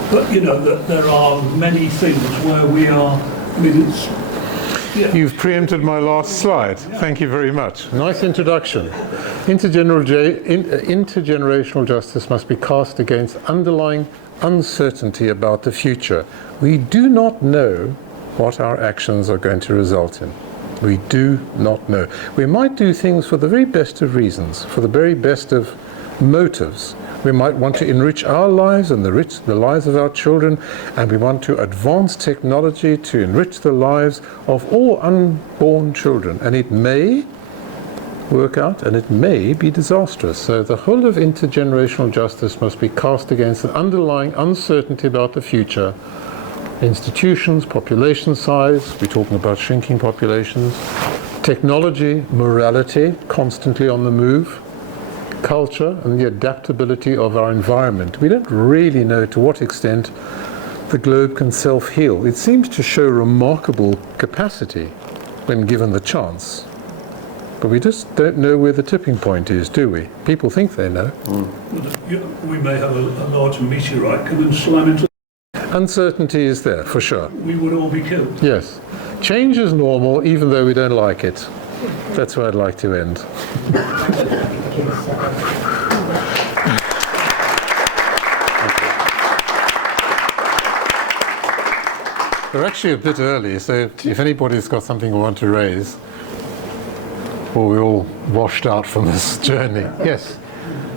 But you know that there are many things where we are. I mean, it's. Yeah. You've preempted my last slide. Thank you very much. Nice introduction. Intergenerational justice must be cast against underlying uncertainty about the future. We do not know what our actions are going to result in. We do not know. We might do things for the very best of reasons, for the very best of motives. We might want to enrich our lives and the lives of our children, and we want to advance technology to enrich the lives of all unborn children. And it may work out, and it may be disastrous. So the whole of intergenerational justice must be cast against the underlying uncertainty about the future. Institutions, population size, we're talking about shrinking populations, technology, morality, constantly on the move, culture, and the adaptability of our environment. We don't really know to what extent the globe can self-heal. It seems to show remarkable capacity when given the chance. But we just don't know where the tipping point is, do we? People think they know. We may have a large meteorite come and slam into. Uncertainty is there, for sure. We would all be killed. Yes. Change is normal, even though we don't like it. That's where I'd like to end. We're actually a bit early, so if anybody's got something we want to raise, or we're all washed out from this journey. Yes?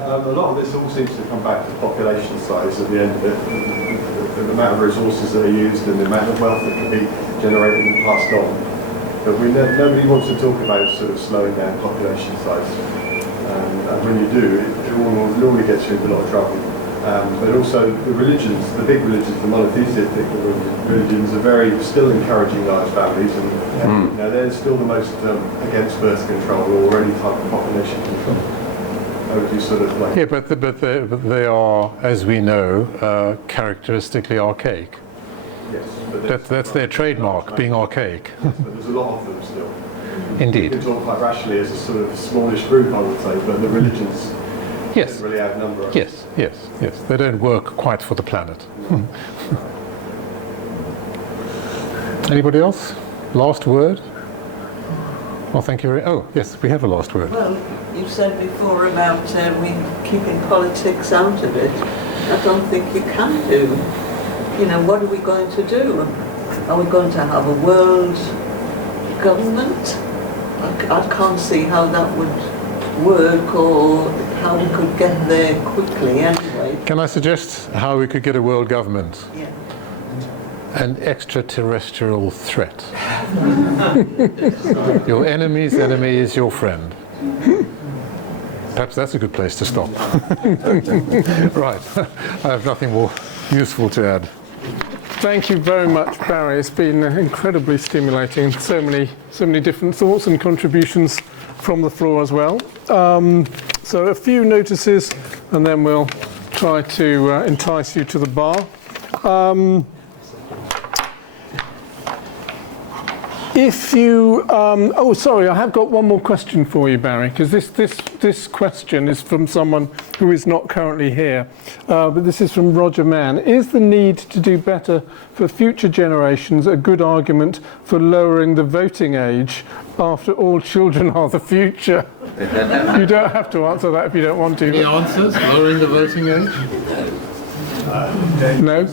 A lot of this all seems to come back to population size at the end of it. The amount of resources that are used and the amount of wealth that can be generated and passed on. But nobody wants to talk about sort of slowing down population size. And when you do, it normally gets you into a lot of trouble. But also the religions, the big religions, the monotheistic religions are still encouraging large families, and you know, they're still the most against birth control or any type of population control. Yeah, but they are, as we know, characteristically archaic. Yes, but that's their trademark, being archaic. Yes, but there's a lot of them still. Indeed. You can talk quite rationally as a sort of smallish group, I would say, but the religions don't really outnumber us. Yes. They don't work quite for the planet. Anybody else? Last word? Well, thank you. Oh, yes, we have a last word. Well, you said before about keeping politics out of it. I don't think you can do. You know, what are we going to do? Are we going to have a world government? I can't see how that would work or how we could get there quickly anyway. Can I suggest how we could get a world government? Yeah. An extraterrestrial threat. Your enemy's enemy is your friend. Perhaps that's a good place to stop. Right. I have nothing more useful to add. Thank you very much, Barry. It's been incredibly stimulating. So many different thoughts and contributions from the floor as well. So a few notices, and then we'll try to entice you to the bar. If you, oh sorry, I have got one more question for you, Barry, because this question is from someone who is not currently here, but this is from Roger Mann. Is the need to do better for future generations a good argument for lowering the voting age? After all, children are the future. You don't have to answer that if you don't want to. Any answers? Lowering the voting age? No?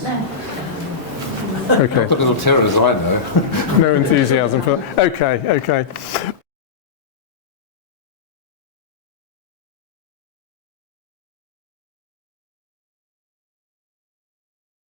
Okay. Not the little terrors I know. No enthusiasm for that. Okay.